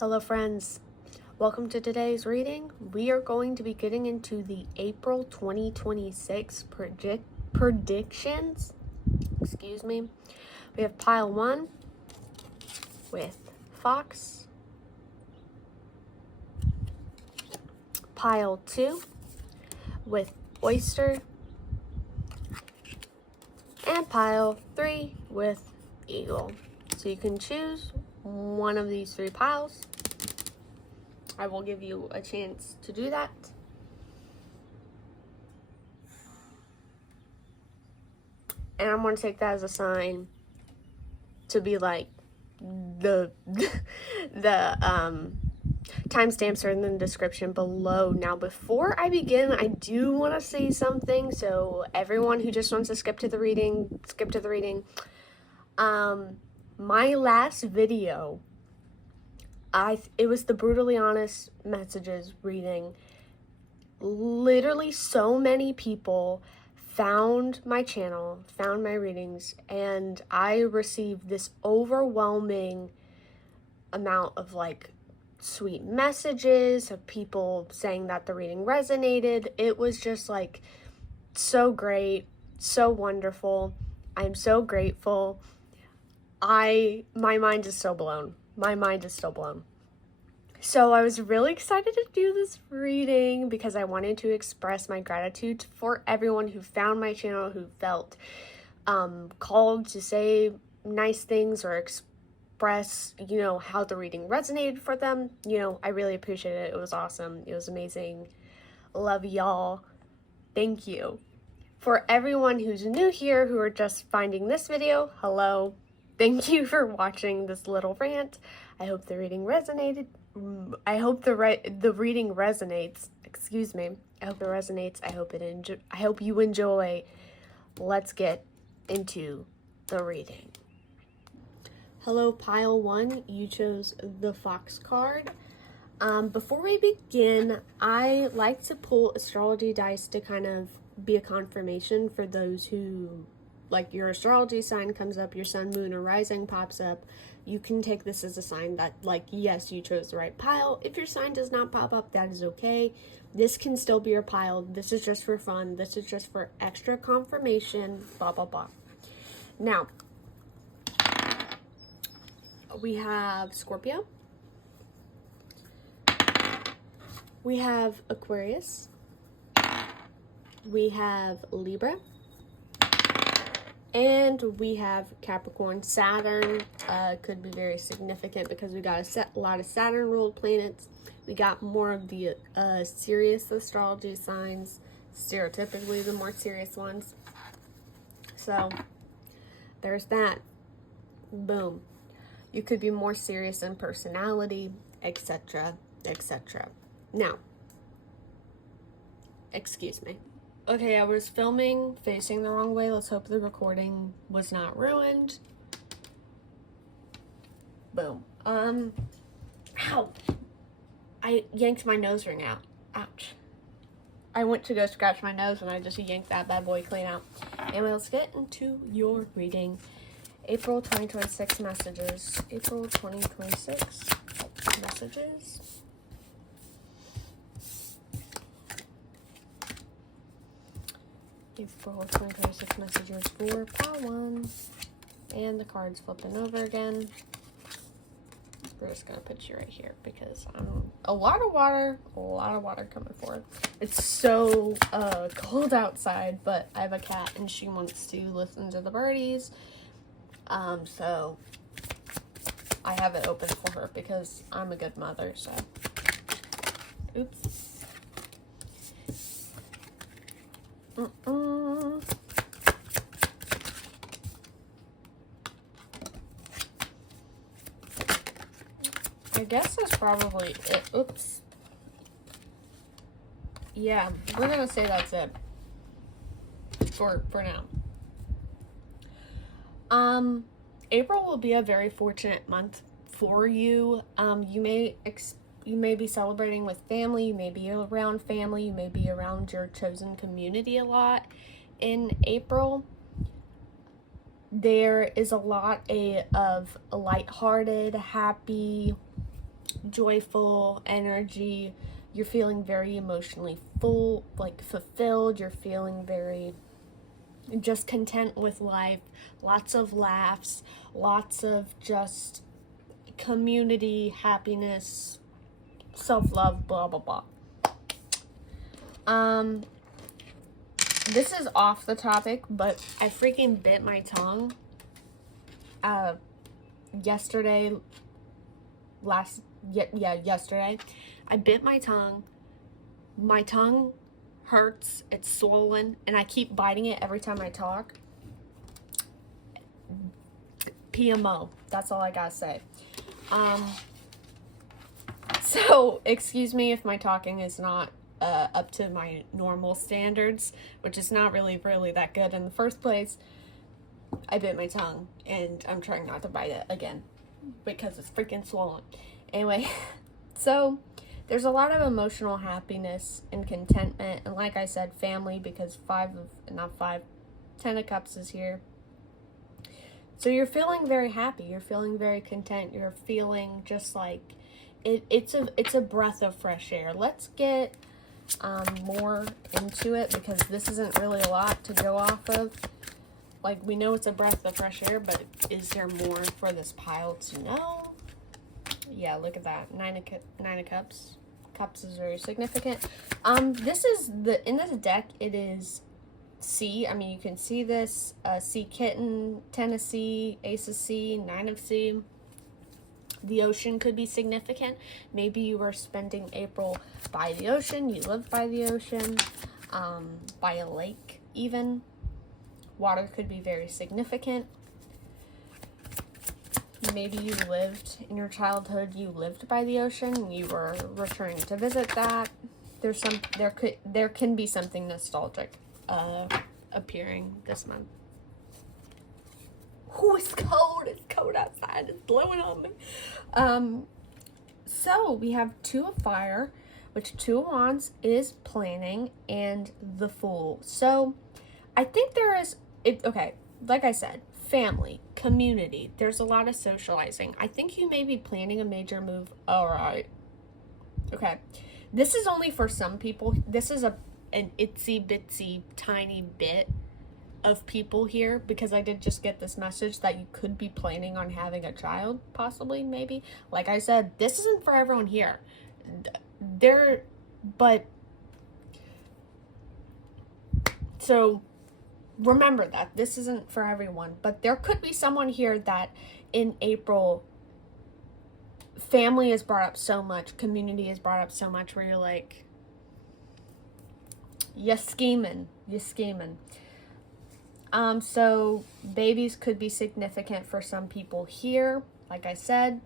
Hello friends, welcome to today's reading. We are going to be getting into the April 2026 predictions. We have pile 1 with Fox, pile 2 with Oyster, and pile 3 with Eagle. So you can choose one of these 3 piles. I will give you a chance to do that. And I'm going to take that as a sign to be like the timestamps are in the description below. Now, before I begin, I do want to say something. So everyone who just wants to skip to the reading. My last video, it was the Brutally Honest Messages reading. Literally so many people found my channel, found my readings, and I received this overwhelming amount of like sweet messages of people saying that the reading resonated. It was just like so great, so wonderful. I'm so grateful. My mind is so blown. My mind is so blown. So I was really excited to do this reading because I wanted to express my gratitude for everyone who found my channel, who felt called to say nice things or express, how the reading resonated for them. I really appreciate it. It was awesome. It was amazing. Love y'all. Thank you. For everyone who's new here, who are just finding this video, hello. Thank you for watching this little rant. I hope the reading resonated. I hope the reading resonates. Excuse me. I hope it resonates. I hope you enjoy. Let's get into the reading. Hello, pile 1. You chose the Fox card. Before we begin, I like to pull astrology dice to kind of be a confirmation for those who, like, your astrology sign comes up, your sun, moon, or rising pops up. You can take this as a sign that, like, yes, you chose the right pile. If your sign does not pop up, that is okay. This can still be your pile. This is just for fun. This is just for extra confirmation, blah, blah, blah. Now, we have Scorpio. We have Aquarius. We have Libra. And we have Capricorn. Saturn could be very significant because we got a lot of Saturn ruled planets. We got more of the serious astrology signs, stereotypically the more serious ones. So there's that. Boom. You could be more serious in personality, etc., etc. Now, excuse me. Okay, I was filming facing the wrong way. Let's hope the recording was not ruined. Boom. Ow. I yanked my nose ring out. Ouch. I went to go scratch my nose and I just yanked that bad boy clean out. Anyway, let's get into your reading. April 2026 messages. April 2026 messages. April 2026 messages for pile 1. And the card's flipping over again. We're just gonna put you right here because a lot of water coming forward. It's so cold outside, but I have a cat and she wants to listen to the birdies. So I have it open for her because I'm a good mother, so. Oops. I guess that's probably it. Oops. Yeah, we're gonna say that's it for now. April will be a very fortunate month for you. You may be celebrating with family, you may be around family, you may be around your chosen community a lot in April. There is a lot of lighthearted, happy, joyful energy. You're feeling very emotionally full, like fulfilled. You're feeling very just content with life. Lots of laughs, lots of just community, happiness, self-love, blah, blah, blah. This is off the topic, but I freaking bit my tongue yesterday. Yesterday. I bit my tongue. My tongue hurts. It's swollen, and I keep biting it every time I talk. PMO. That's all I gotta say. So, excuse me if my talking is not up to my normal standards, which is not really that good in the first place. I bit my tongue, and I'm trying not to bite it again because it's freaking swollen. Anyway, so there's a lot of emotional happiness and contentment, and like I said, family, because 10 of Cups is here. So you're feeling very happy, you're feeling very content, you're feeling just like it's a breath of fresh air. Let's get more into it, because this isn't really a lot to go off of. Like, we know it's a breath of fresh air, but is there more for this pile to know? Yeah, look at that. Nine of Cups. Cups is very significant. This is in this deck, it is C. I mean, you can see this. Sea Kitten, Tennessee, Ace of C, Nine of C. The ocean could be significant. Maybe you were spending April by the ocean. You lived by the ocean, by a lake even. Water could be very significant. Maybe you lived, in your childhood, you lived by the ocean. You were returning to visit that. There can be something nostalgic appearing this month. Oh, it's cold. It's cold outside. It's blowing on me. So we have Two of Fire, which Two of Wands is planning, and the Fool. So I think there is, okay, like I said, family, community. There's a lot of socializing. I think you may be planning a major move. All right. Okay. This is only for some people. This is an itsy bitsy tiny bit of people here, because I did just get this message that you could be planning on having a child, possibly, maybe. Like I said, this isn't for everyone here. So remember that this isn't for everyone, but there could be someone here that in April, family is brought up so much, community is brought up so much, where you're like, you're scheming. So babies could be significant for some people here. Like I said,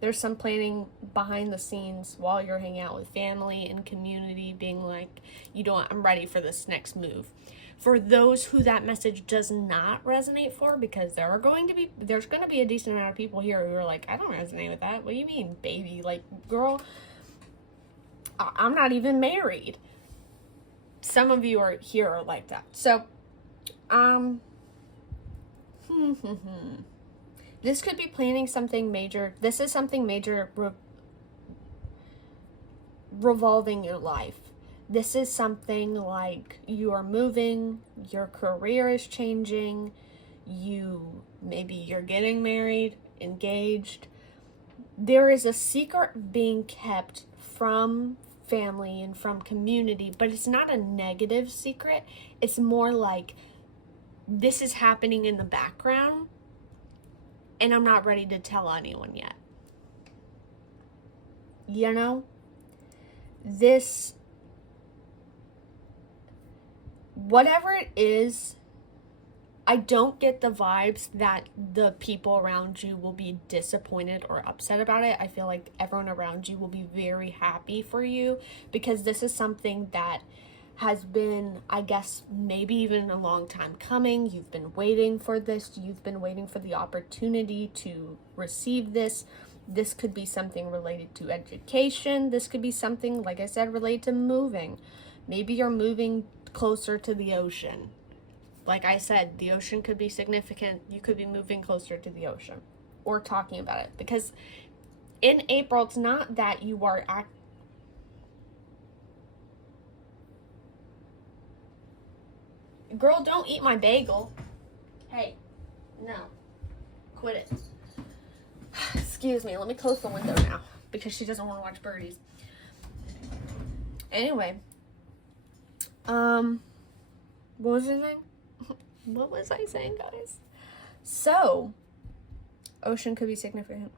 there's some planning behind the scenes while you're hanging out with family and community, being like, I'm ready for this next move. For those who that message does not resonate for, because there's going to be a decent amount of people here who are like, I don't resonate with that. What do you mean, baby? Like, girl, I'm not even married. Some of you are here are like that. So, this could be planning something major. This is something major revolving your life. This is something like you are moving, your career is changing, maybe you're getting married, engaged. There is a secret being kept from family and from community, but it's not a negative secret. It's more like, this is happening in the background, and I'm not ready to tell anyone yet. This, whatever it is, I don't get the vibes that the people around you will be disappointed or upset about it. I feel like everyone around you will be very happy for you, because this is something that has been, I guess, maybe even a long time coming. You've been waiting for this. You've been waiting for the opportunity to receive this. This could be something related to education. This could be something, like I said, related to moving. Maybe you're moving closer to the ocean. Like I said, the ocean could be significant. You could be moving closer to the ocean or talking about it, because in April, it's not that you are Girl, don't eat my bagel. Hey, no. Quit it. Excuse me, let me close the window now because she doesn't want to watch birdies. Anyway, what was his name? What was I saying, guys? So, ocean could be significant.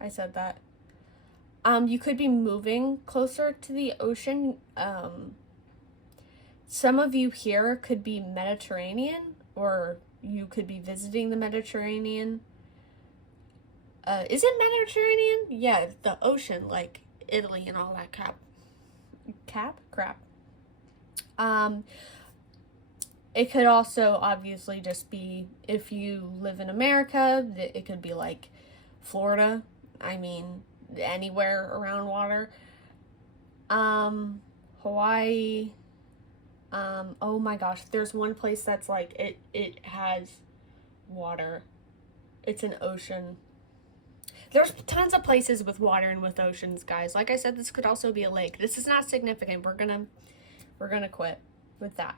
I said that. You could be moving closer to the ocean. Some of you here could be Mediterranean, or you could be visiting the Mediterranean. Is it Mediterranean? Yeah, the ocean, like Italy and all that crap. Crap. It could also obviously just be, if you live in America, it could be like Florida. I mean, anywhere around water. Hawaii. Oh my gosh, there's one place that's like, it has water. It's an ocean. There's tons of places with water and with oceans, guys. Like I said, this could also be a lake. This is not significant. We're gonna quit with that.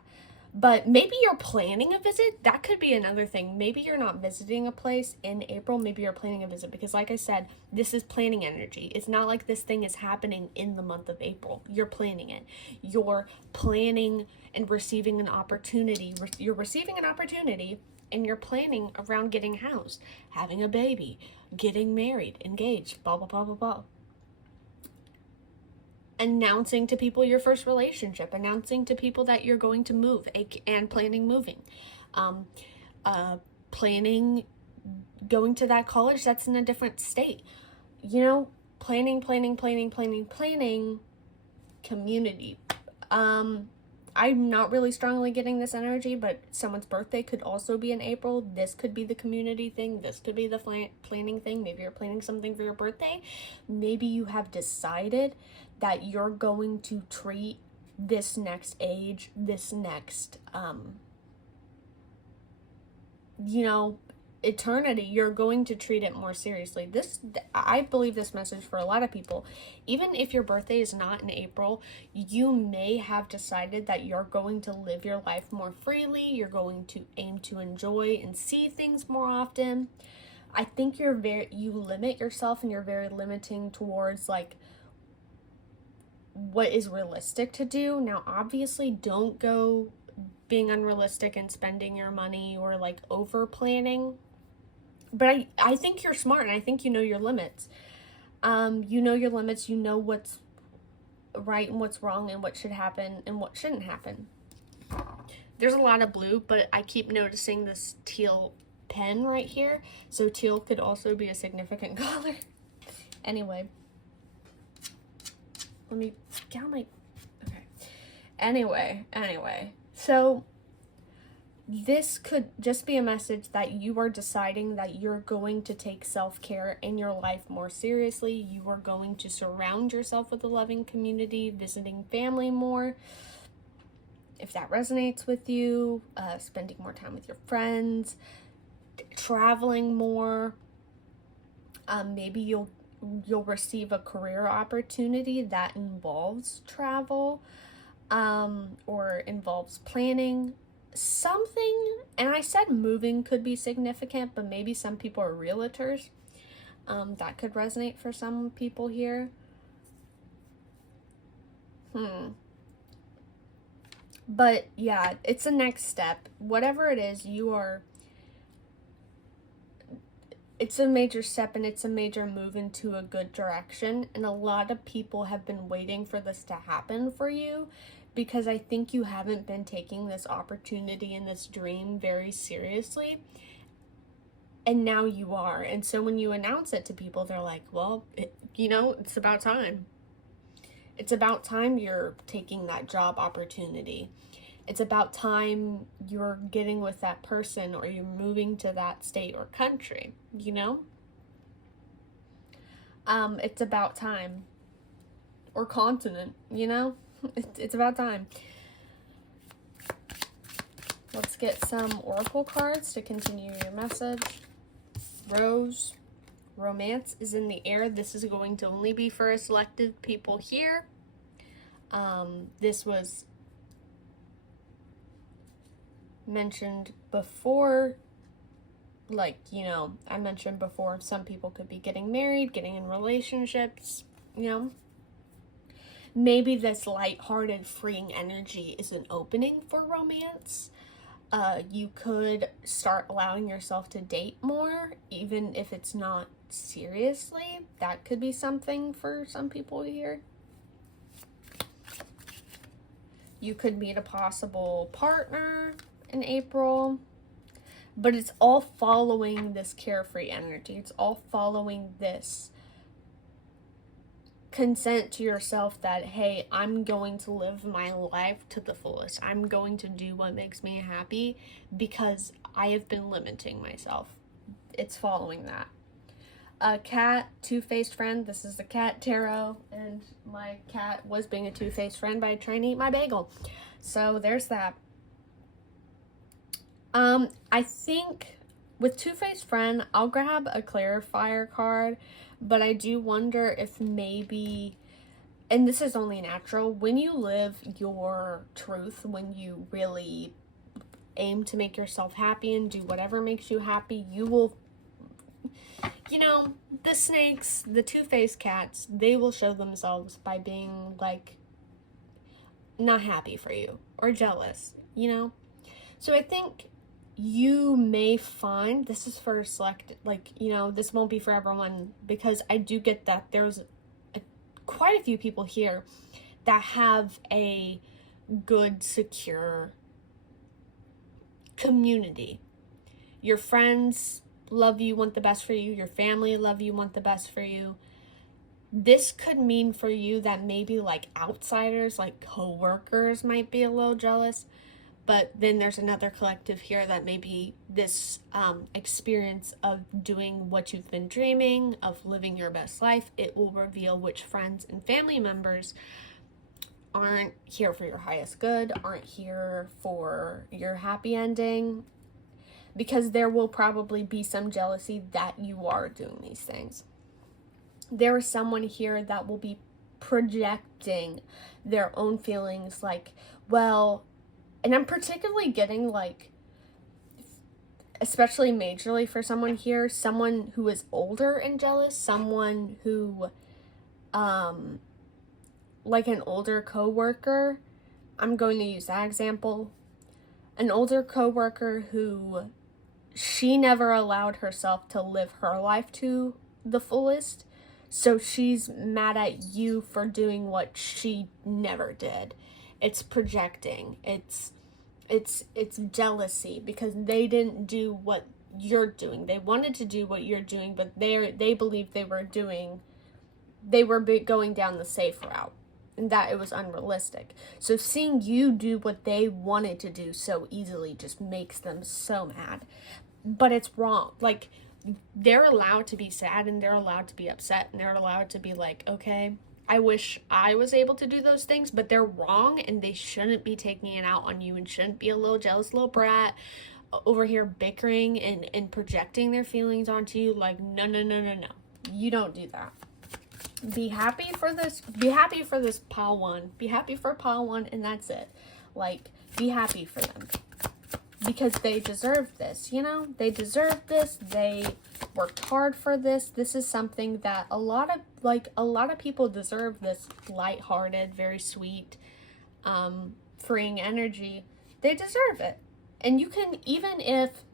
But maybe you're planning a visit. That could be another thing. Maybe you're not visiting a place in April. Maybe you're planning a visit, because like I said, this is planning energy. It's not like this thing is happening in the month of April. You're planning it. You're planning and receiving an opportunity. You're receiving an opportunity and you're planning around getting housed, having a baby, getting married, engaged, blah, blah, blah, blah, blah. Announcing to people your first relationship, announcing to people that you're going to move, and planning moving, planning going to that college that's in a different state, you know, planning, community. I'm not really strongly getting this energy, but someone's birthday could also be in April. This could be the community thing. This could be the planning thing. Maybe you're planning something for your birthday. Maybe you have decided that you're going to treat this next age, this next, eternity, you're going to treat it more seriously. I believe this message for a lot of people. Even if your birthday is not in April, you may have decided that you're going to live your life more freely. You're going to aim to enjoy and see things more often. I think you limit yourself, and you're very limiting towards like what is realistic to do. Now, obviously, don't go being unrealistic and spending your money or like over planning. But I think you're smart, and I think you know your limits. You know your limits, you know what's right and what's wrong and what should happen and what shouldn't happen. There's a lot of blue, but I keep noticing this teal pen right here. So teal could also be a significant color. Anyway. Let me get on my... Okay. Anyway. So this could just be a message that you are deciding that you're going to take self-care in your life more seriously. You are going to surround yourself with a loving community, visiting family more. If that resonates with you, spending more time with your friends, traveling more. Maybe you'll receive a career opportunity that involves travel, or involves planning something. And I said moving could be significant, but maybe some people are realtors. That could resonate for some people here. But yeah, it's a next step. Whatever it is, it's a major step, and it's a major move into a good direction. And a lot of people have been waiting for this to happen for you, because I think you haven't been taking this opportunity and this dream very seriously. And now you are. And so when you announce it to people, they're like, well, it's about time. It's about time you're taking that job opportunity. It's about time you're getting with that person, or you're moving to that state or country, It's about time. Or continent, It's about time. Let's get some oracle cards to continue your message. Rose, Romance is in the air. This is going to only be for a selective people here. This was mentioned before, like, you know, I mentioned before, some people could be getting married, getting in relationships, you know. Maybe this lighthearted, freeing energy is an opening for romance. You could start allowing yourself to date more, even if it's not seriously. That could be something for some people here. You could meet a possible partner in April, but it's all following this carefree energy. It's all following this consent to yourself that, hey, I'm going to live my life to the fullest. I'm going to do what makes me happy because I have been limiting myself. It's following that. A cat, two-faced friend. This is the cat tarot, and my cat was being a two-faced friend by trying to eat my bagel. So there's that. I think with two-faced friend, I'll grab a clarifier card, but I do wonder if maybe, and this is only natural, when you live your truth, when you really aim to make yourself happy and do whatever makes you happy, you will, you know, the snakes, the two-faced cats, they will show themselves by being, like, not happy for you or jealous, you know? So I think you may find, this is for select, like, you know, this won't be for everyone, because I do get that there's quite a few people here that have a good, secure community. Your friends love you, want the best for you. Your family love you, want the best for you. This could mean for you that maybe like outsiders, like co-workers might be a little jealous. But then there's another collective here that maybe this experience of doing what you've been dreaming, of living your best life, it will reveal which friends and family members aren't here for your highest good, aren't here for your happy ending, because there will probably be some jealousy that you are doing these things. There is someone here that will be projecting their own feelings like, well, and I'm particularly getting, like, especially majorly for someone here, someone who is older and jealous, someone who, like an older coworker, I'm going to use that example, an older coworker who she never allowed herself to live her life to the fullest, so she's mad at you for doing what she never did. It's projecting. It's jealousy because they didn't do what you're doing. They wanted to do what you're doing, but they believed they were going down the safe route, and that it was unrealistic. So seeing you do what they wanted to do so easily just makes them so mad. But it's wrong. Like, they're allowed to be sad, and they're allowed to be upset, and they're allowed to be like, okay, I wish I was able to do those things, but they're wrong, and they shouldn't be taking it out on you, and shouldn't be a little jealous little brat over here bickering and projecting their feelings onto you. Like, no. You don't do that. Be happy for this pile one. Be happy for pile one, and that's it. Like, be happy for them. Because they deserve this, you know? They deserve this. They worked hard for this. This is something that a lot of people deserve, this lighthearted, very sweet, freeing energy. They deserve it. And you can, even if,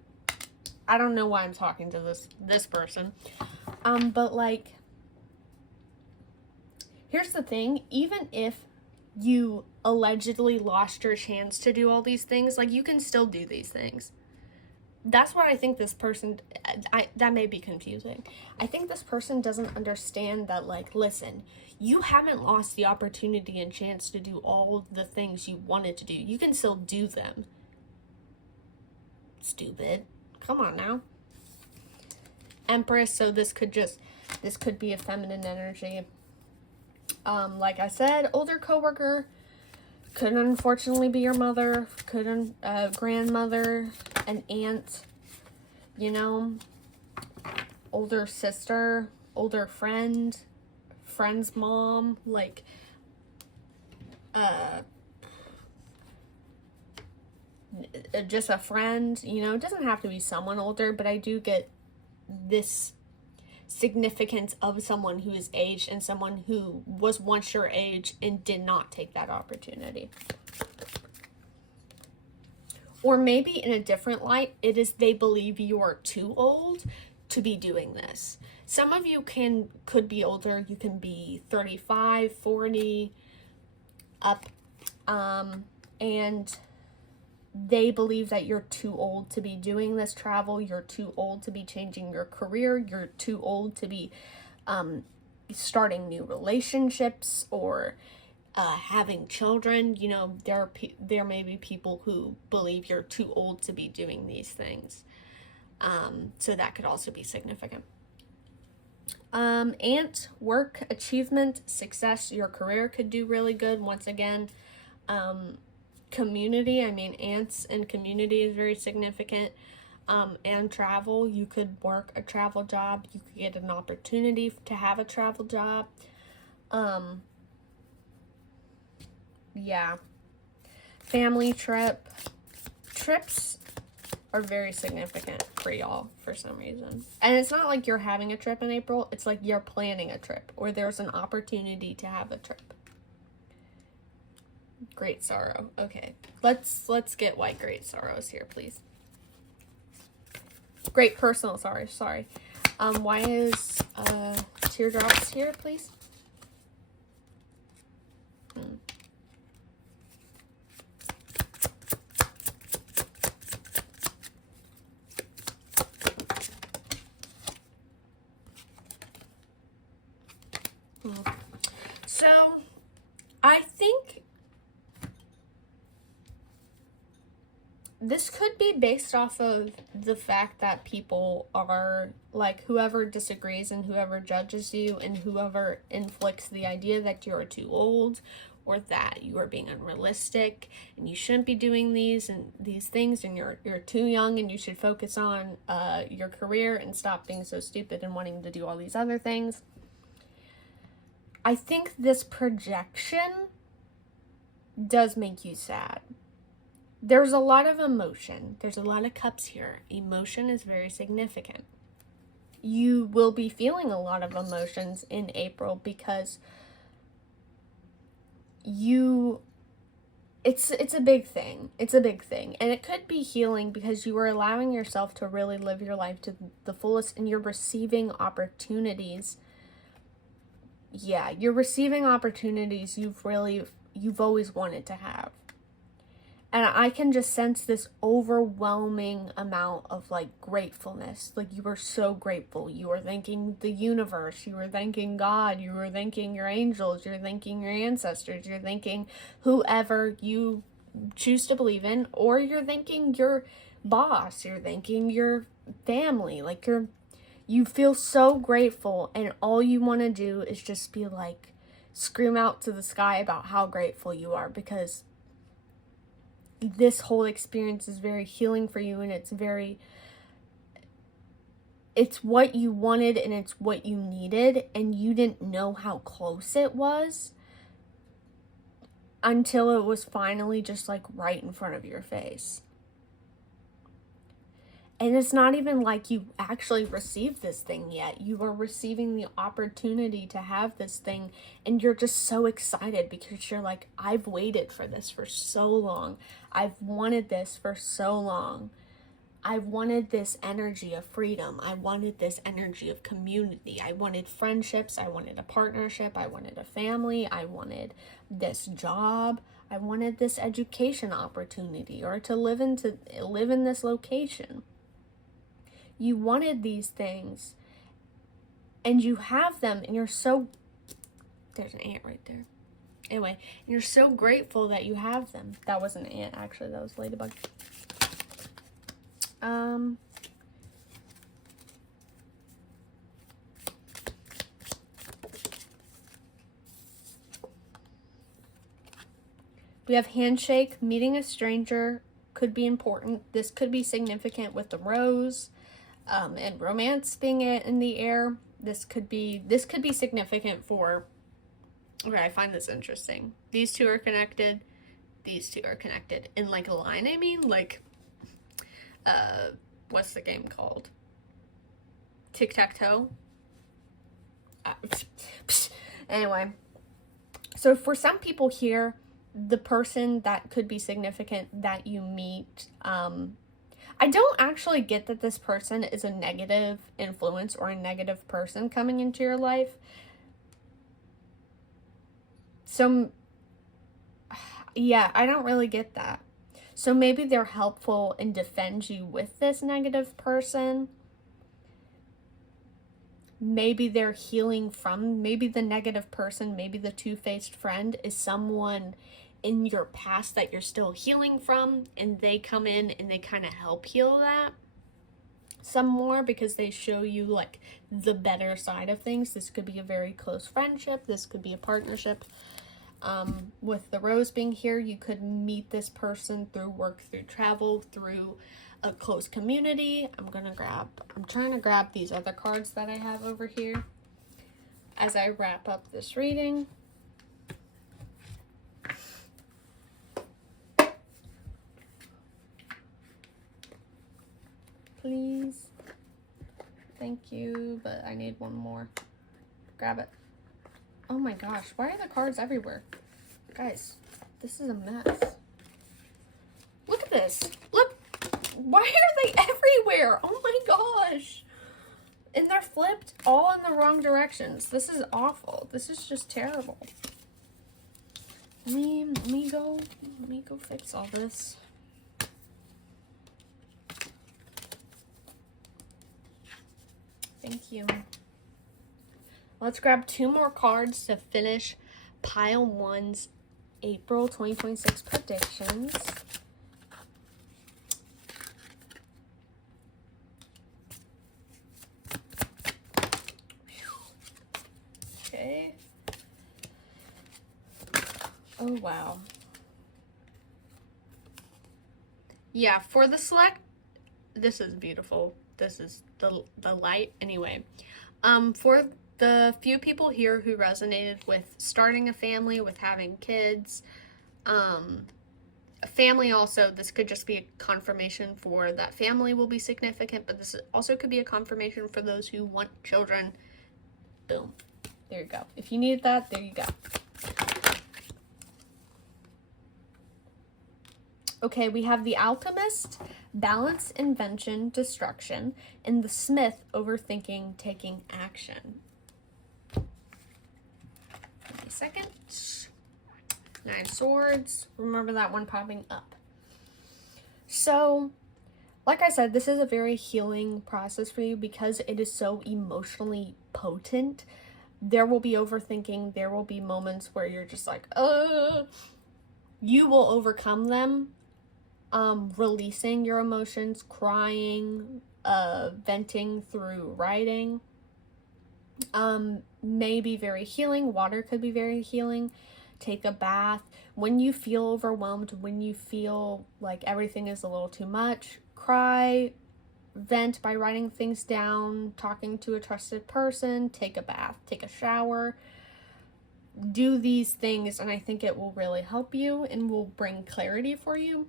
I don't know why I'm talking to this person, but like, here's the thing, even if you allegedly lost your chance to do all these things, like, you can still do these things. That's what I think this person, that may be confusing. I think this person doesn't understand that, like, listen, you haven't lost the opportunity and chance to do all of the things you wanted to do. You can still do them. Stupid. Come on now. Empress, so this could be a feminine energy. Like I said, older coworker, could unfortunately be your mother, could grandmother, an aunt, you know, older sister, older friend, friend's mom, like, just a friend, you know, it doesn't have to be someone older, but I do get this significance of someone who is aged and someone who was once your age and did not take that opportunity. Or maybe in a different light, it is they believe you are too old to be doing this. Some of you could be older. You can be 35, 40, up, and they believe that you're too old to be doing this travel. You're too old to be changing your career. You're too old to be starting new relationships or having children. You know, there may be people who believe you're too old to be doing these things. So that could also be significant. Ant, work, achievement, success, your career could do really good. Once again, community, I mean, ants and community is very significant. And travel, you could work a travel job. You could get an opportunity to have a travel job. Yeah. Family trip. Trips are very significant for y'all for some reason. And it's not like you're having a trip in April. It's like you're planning a trip or there's an opportunity to have a trip. Great sorrow. Okay. Let's get white great sorrows here, please. Great personal sorry. Why is teardrops here, please? So, I think this could be based off of the fact that people are, like, whoever disagrees and whoever judges you and whoever inflicts the idea that you're too old or that you are being unrealistic and you shouldn't be doing these things and you're too young and you should focus on your career and stop being so stupid and wanting to do all these other things. I think this projection does make you sad. There's a lot of emotion. There's a lot of cups here. Emotion is very significant. You will be feeling a lot of emotions in April because it's a big thing. It's a big thing. And it could be healing because you are allowing yourself to really live your life to the fullest and you're receiving opportunities. Yeah, you're receiving opportunities you've always wanted to have. And I can just sense this overwhelming amount of, like, gratefulness. Like, you are so grateful. You are thanking the universe. You are thanking God. You are thanking your angels. You're thanking your ancestors. You're thanking whoever you choose to believe in. Or you're thanking your boss. You're thanking your family. Like, you feel so grateful. And all you want to do is just be like, scream out to the sky about how grateful you are. Because this whole experience is very healing for you and it's what you wanted and it's what you needed and you didn't know how close it was until it was finally just like right in front of your face. And it's not even like you actually received this thing yet. You are receiving the opportunity to have this thing and you're just so excited because you're like, I've waited for this for so long. I've wanted this for so long. I wanted this energy of freedom. I wanted this energy of community. I wanted friendships. I wanted a partnership. I wanted a family. I wanted this job. I wanted this education opportunity or to live in this location. You wanted these things and you have them and you're so, there's an ant right there. Anyway, you're so grateful that you have them. That wasn't an ant, actually, that was ladybug. We have handshake, meeting a stranger could be important. This could be significant with the rose. and romance being in the air. This could be significant for. Okay, I find this interesting. These two are connected. These two are connected in like a line. I mean, like, what's the game called? Tic-tac-toe. Anyway, so for some people here, the person that could be significant that you meet, I don't actually get that this person is a negative influence or a negative person coming into your life. So, yeah, I don't really get that. So maybe they're helpful and defend you with this negative person. Maybe they're healing from, maybe the negative person, maybe the two-faced friend is someone in your past that you're still healing from, and they come in and they kind of help heal that some more because they show you like the better side of things. This could be a very close friendship. This could be a partnership. With the rose being here, you could meet this person through work, through travel, through a close community. I'm trying to grab these other cards that I have over here as I wrap up this reading. Please. Thank you, but I need one more. Grab it. Oh my gosh, why are the cards everywhere? Guys, this is a mess. Look at this. Look. Why are they everywhere? Oh my gosh. And they're flipped all in the wrong directions. This is awful. This is just terrible. Let me go fix all this. Thank you. Let's grab 2 more cards to finish pile 1's April 2026 predictions. Okay. Oh, wow. Yeah, for the select, this is beautiful. This is the light. Anyway, for the few people here who resonated with starting a family, with having kids, a family also, this could just be a confirmation for that family will be significant, but this also could be a confirmation for those who want children. Boom. There you go. If you needed that, there you go. Okay, we have the Alchemist, balance, invention, destruction, and the Smith, overthinking, taking action. Give me a second. 9 Swords. Remember that one popping up. So, like I said, this is a very healing process for you because it is so emotionally potent. There will be overthinking. There will be moments where you're just like, you will overcome them. Releasing your emotions, crying, venting through writing, may be very healing. Water could be very healing. Take a bath. When you feel overwhelmed, when you feel like everything is a little too much, cry, vent by writing things down, talking to a trusted person, take a bath, take a shower. Do these things, and I think it will really help you and will bring clarity for you.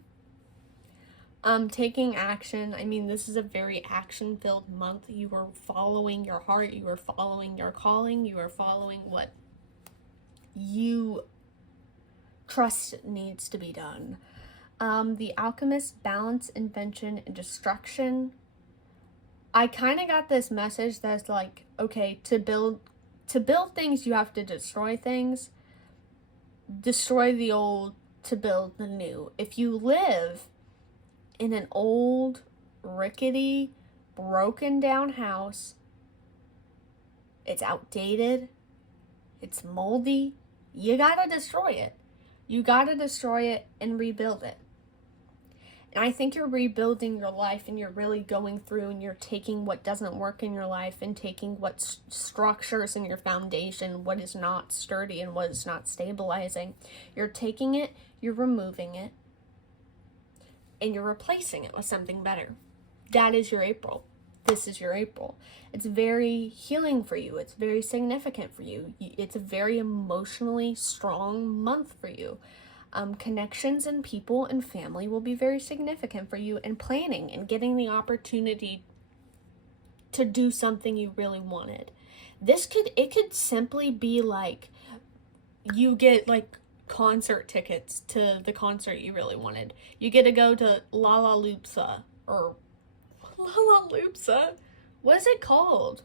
Taking action. I mean, this is a very action-filled month. You are following your heart. You are following your calling. You are following what you trust needs to be done. The Alchemist, balance, invention, and destruction. I kind of got this message that's like, okay, to build things, you have to destroy things. Destroy the old to build the new. If you live in an old, rickety, broken down house, it's outdated, it's moldy, you gotta destroy it. You gotta destroy it and rebuild it. And I think you're rebuilding your life, and you're really going through and you're taking what doesn't work in your life and taking what structures in your foundation, what is not sturdy and what is not stabilizing. You're taking it, you're removing it, and you're replacing it with something better. That is your April. this is your April. It's very healing for you. It's very significant for you. It's a very emotionally strong month for you. Connections and people and family will be very significant for you, and planning and getting the opportunity to do something you really wanted. It could simply be like you get like concert tickets to the concert you really wanted. You get to go to Lollapalooza, or Lollapalooza. What is it called?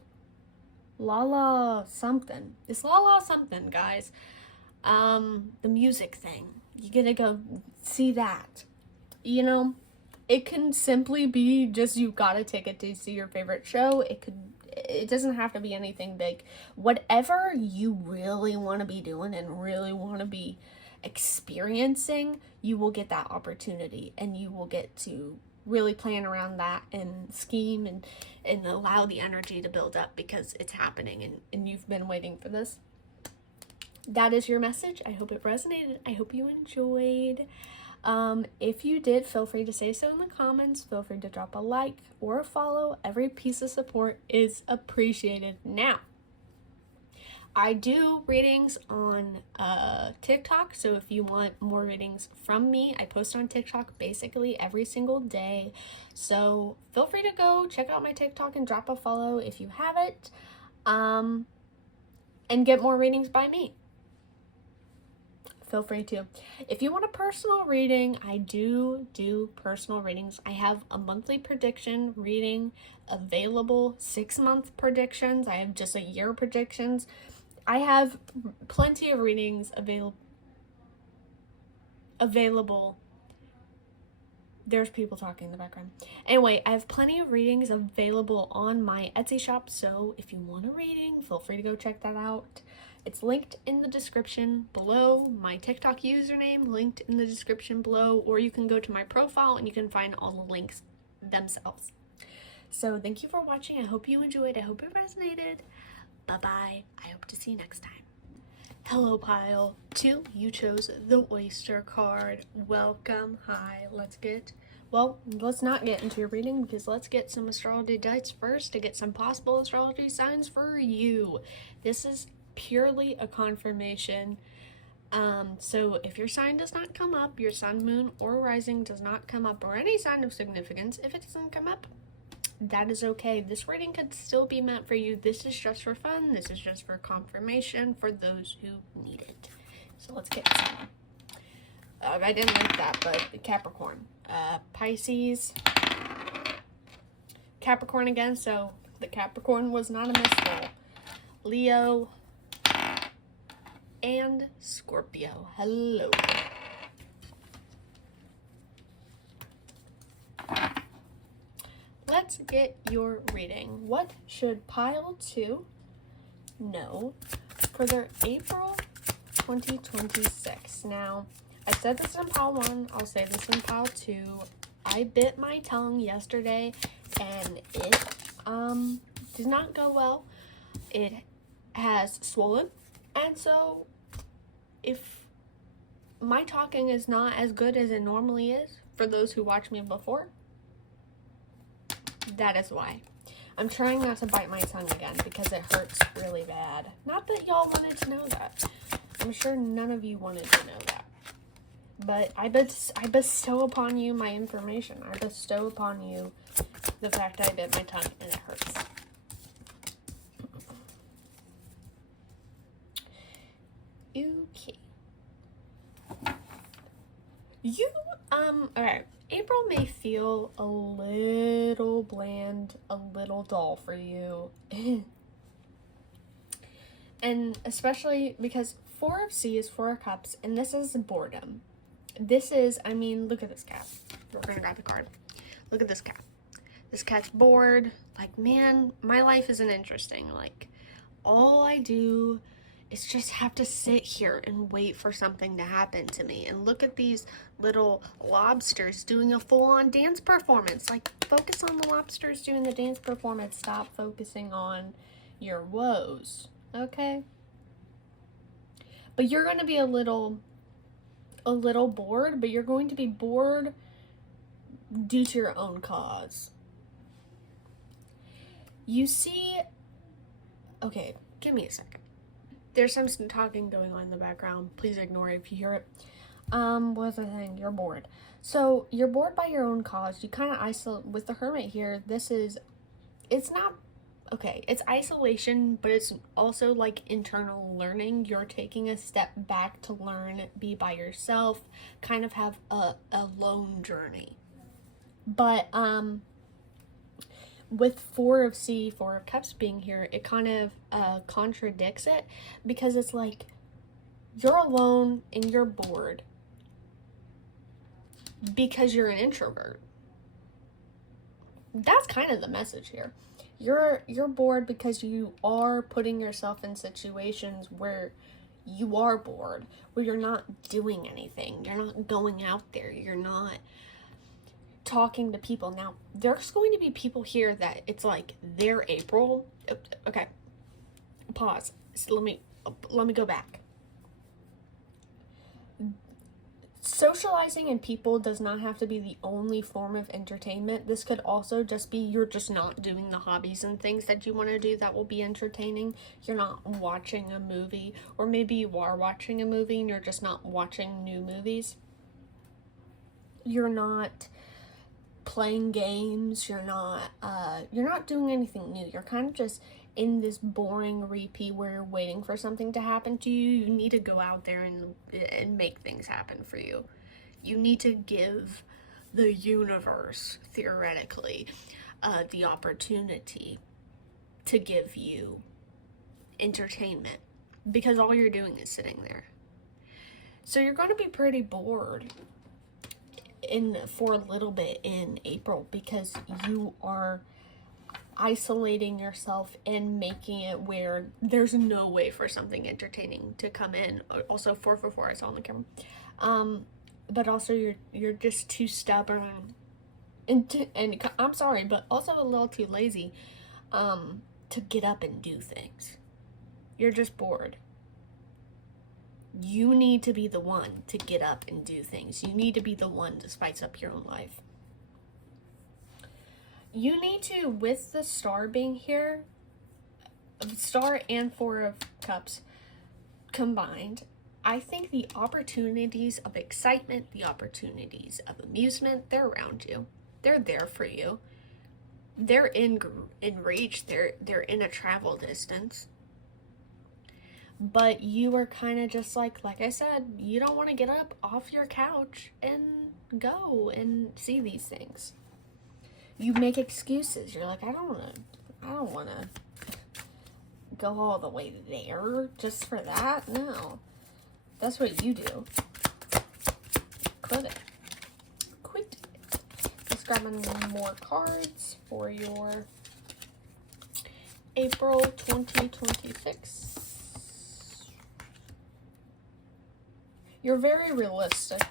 Lala something. It's Lala something, guys. The music thing. You get to go see that. You know, it can simply be just you got a ticket to see your favorite show. It doesn't have to be anything big. Whatever you really want to be doing and really want to be experiencing, you will get that opportunity, and you will get to really plan around that and scheme and allow the energy to build up because it's happening and you've been waiting for this. That is your message. I hope it resonated. I hope you enjoyed. If you did, feel free to say so in the comments. Feel free to drop a like or a follow. Every piece of support is appreciated. Now, I do readings on TikTok, so if you want more readings from me, I post on TikTok basically every single day. So feel free to go check out my TikTok and drop a follow if you haven't, and get more readings by me. Feel free to. If you want a personal reading, I do personal readings. I have a monthly prediction reading available, 6-month predictions. I have just a year predictions. I have plenty of readings available. There's people talking in the background. Anyway, I have plenty of readings available on my Etsy shop, so if you want a reading, feel free to go check that out. It's linked in the description below. My TikTok username linked in the description below, or you can go to my profile and you can find all the links themselves. So thank you for watching. I hope you enjoyed. I hope it resonated. Bye-bye. I hope to see you next time. Hello, Pile 2. You chose the Oyster card. Welcome. Hi. Let's not get into your reading, because let's get some astrology dice first to get some possible astrology signs for you. This is purely a confirmation. So if your sign does not come up, your sun, moon, or rising does not come up, or any sign of significance, if it doesn't come up, that is okay. This reading could still be meant for you. This is just for fun. This is just for confirmation for those who need it. So let's get some. I didn't like that, but Capricorn. Pisces. Capricorn again, so the Capricorn was not a misroll. Leo. And Scorpio. Hello. Let's get your reading. What should Pile 2 know for their April 2026? Now, I said this in Pile 1. I'll say this in Pile 2. I bit my tongue yesterday, and it did not go well. It has swollen, and so if my talking is not as good as it normally is for those who watch me before, that is why. I'm trying not to bite my tongue again because it hurts really bad. Not that y'all wanted to know that. I'm sure none of you wanted to know that. But I bestow upon you my information. I bestow upon you the fact that I bit my tongue and it hurts. Okay. Alright. April may feel a little bland, a little dull for you. And especially because 4 of C is 4 of Cups, and this is boredom. This is, I mean, look at this cat. We're gonna grab the card. Look at this cat. This cat's bored. Like, man, my life isn't interesting. Like, all I do is just have to sit here and wait for something to happen to me. And look at these little lobsters doing a full-on dance performance. Like, focus on the lobsters doing the dance performance. Stop focusing on your woes, okay? But you're going to be a little bored, but you're going to be bored due to your own cause. You see, okay, give me a second. There's some talking going on in the background. Please ignore it if you hear it. What was I saying? You're bored. So you're bored by your own cause. You kind of isolate with the hermit here. It's not, okay, it's isolation, but it's also like internal learning. You're taking a step back to learn, be by yourself, kind of have a lone journey. But, with Four of Cups being here, it kind of contradicts it, because it's like you're alone and you're bored because you're an introvert. That's kind of the message here. You're bored because you are putting yourself in situations where you are bored, where you're not doing anything. You're not going out there. You're not talking to people. Now, there's going to be people here that it's like they're April. Okay. Pause. So let me go back. Socializing and people does not have to be the only form of entertainment. This could also just be you're just not doing the hobbies and things that you want to do that will be entertaining. You're not watching a movie, or maybe you are watching a movie and you're just not watching new movies. You're not playing games. You're not doing anything new. You're kind of just in this boring repeat where you're waiting for something to happen to you. You need to go out there and make things happen for you. You need to give the universe, theoretically, the opportunity to give you entertainment, because all you're doing is sitting there. So you're going to be pretty bored for a little bit in April, because you are isolating yourself and making it where there's no way for something entertaining to come in. Also, 444, I saw on the camera. But also you're just too stubborn and I'm sorry, but also a little too lazy to get up and do things. You're just bored. You need to be the one to get up and do things. You need to be the one to spice up your own life. You need to, with the star being here, the star and Four of Cups combined, I think the opportunities of excitement, the opportunities of amusement, they're around you. They're there for you. They're in reach. They're in a travel distance. But you are kind of just like I said, you don't want to get up off your couch and go and see these things. You make excuses. You're like, I don't want to go all the way there just for that. No. That's what you do. Quit it. Let's grab more cards for your April 2026. You're very realistic.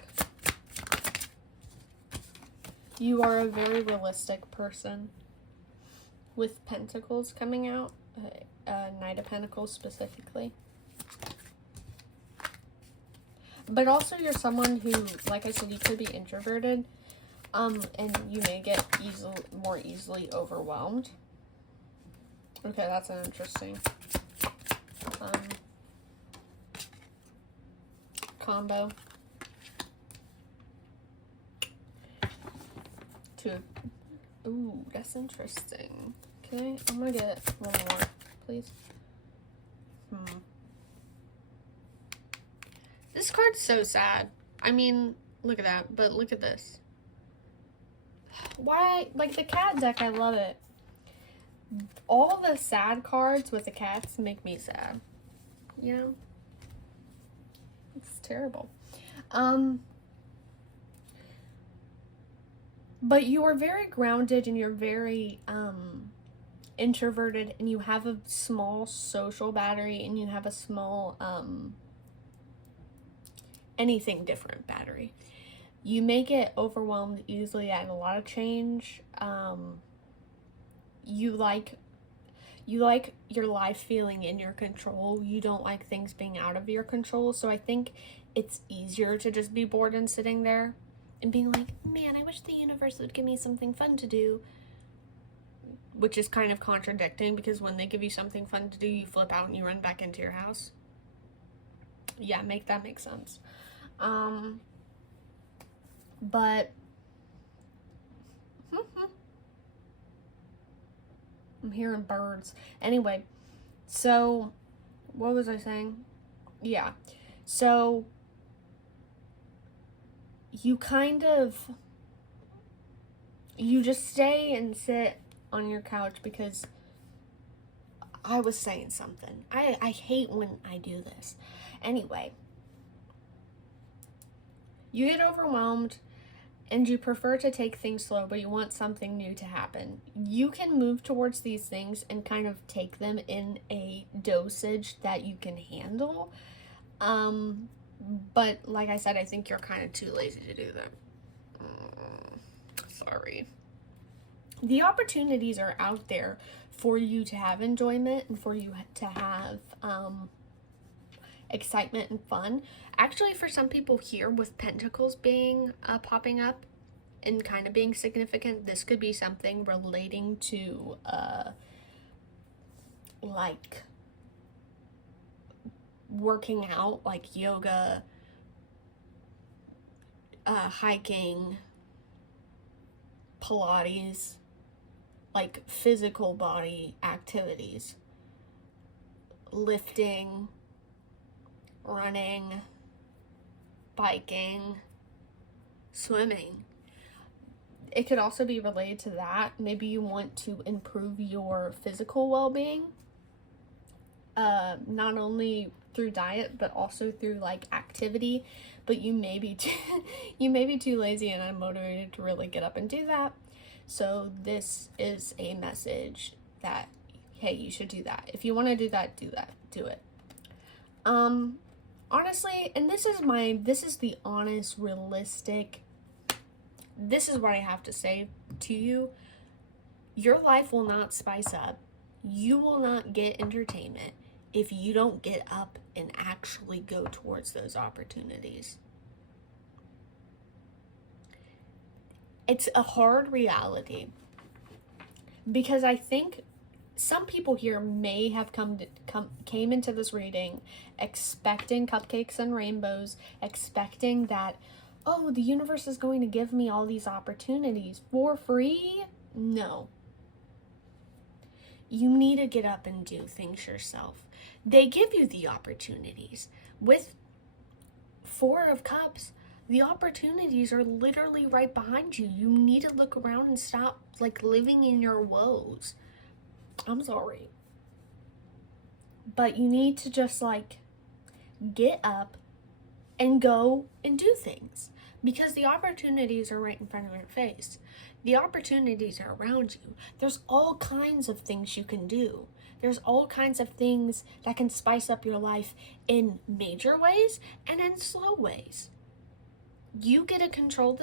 You are a very realistic person. With Pentacles coming out, Knight of Pentacles specifically. But also you're someone who, like I said, you could be introverted, and you may get more easily overwhelmed. Okay, that's an interesting combo. Ooh, that's interesting. Okay, I'm gonna get one more, please. This card's so sad. I mean, look at that, but look at this. Why, like the cat deck, I love it. All the sad cards with the cats make me sad. You know? It's terrible. But you are very grounded and you're very introverted, and you have a small social battery, and you have a small anything different battery. You may get overwhelmed easily at a lot of change. You like your life feeling in your control. You don't like things being out of your control. So I think it's easier to just be bored and sitting there and being like, man, I wish the universe would give me something fun to do. which is kind of contradicting because when they give you something fun to do, you flip out and you run back into your house. Yeah, make that make sense. But I'm hearing birds. Anyway, so what was I saying? Yeah. So you just stay and sit on your couch because I was saying something. I hate when I do this. Anyway, you get overwhelmed and you prefer to take things slow, but you want something new to happen. You can move towards these things and kind of take them in a dosage that you can handle. But like I said, I think you're kind of too lazy to do that. Sorry. The opportunities are out there for you to have enjoyment and for you to have excitement and fun. Actually, for some people here with pentacles being popping up and kind of being significant, this could be something relating to like working out, like yoga, hiking, Pilates, like physical body activities, lifting, running, biking, swimming. It could also be related to that. Maybe you want to improve your physical well-being, not only through diet but also through like activity, but you may be too lazy and unmotivated to really get up and do that. So this is a message that, hey, you should do that. If you want to do that, do it. Honestly, and this is the honest, realistic, this is what I have to say to you. Your life will not spice up. You will not get entertainment if you don't get up and actually go towards those opportunities. It's a hard reality because I think some people here may have came into this reading expecting cupcakes and rainbows, expecting that, oh, the universe is going to give me all these opportunities for free. No. You need to get up and do things yourself. They give you the opportunities. With Four of Cups, the opportunities are literally right behind you. You need to look around and stop like living in your woes. I'm sorry. But you need to just like get up and go and do things because the opportunities are right in front of your face. The opportunities are around you. There's all kinds of things you can do. There's all kinds of things that can spice up your life in major ways and in slow ways. You get to control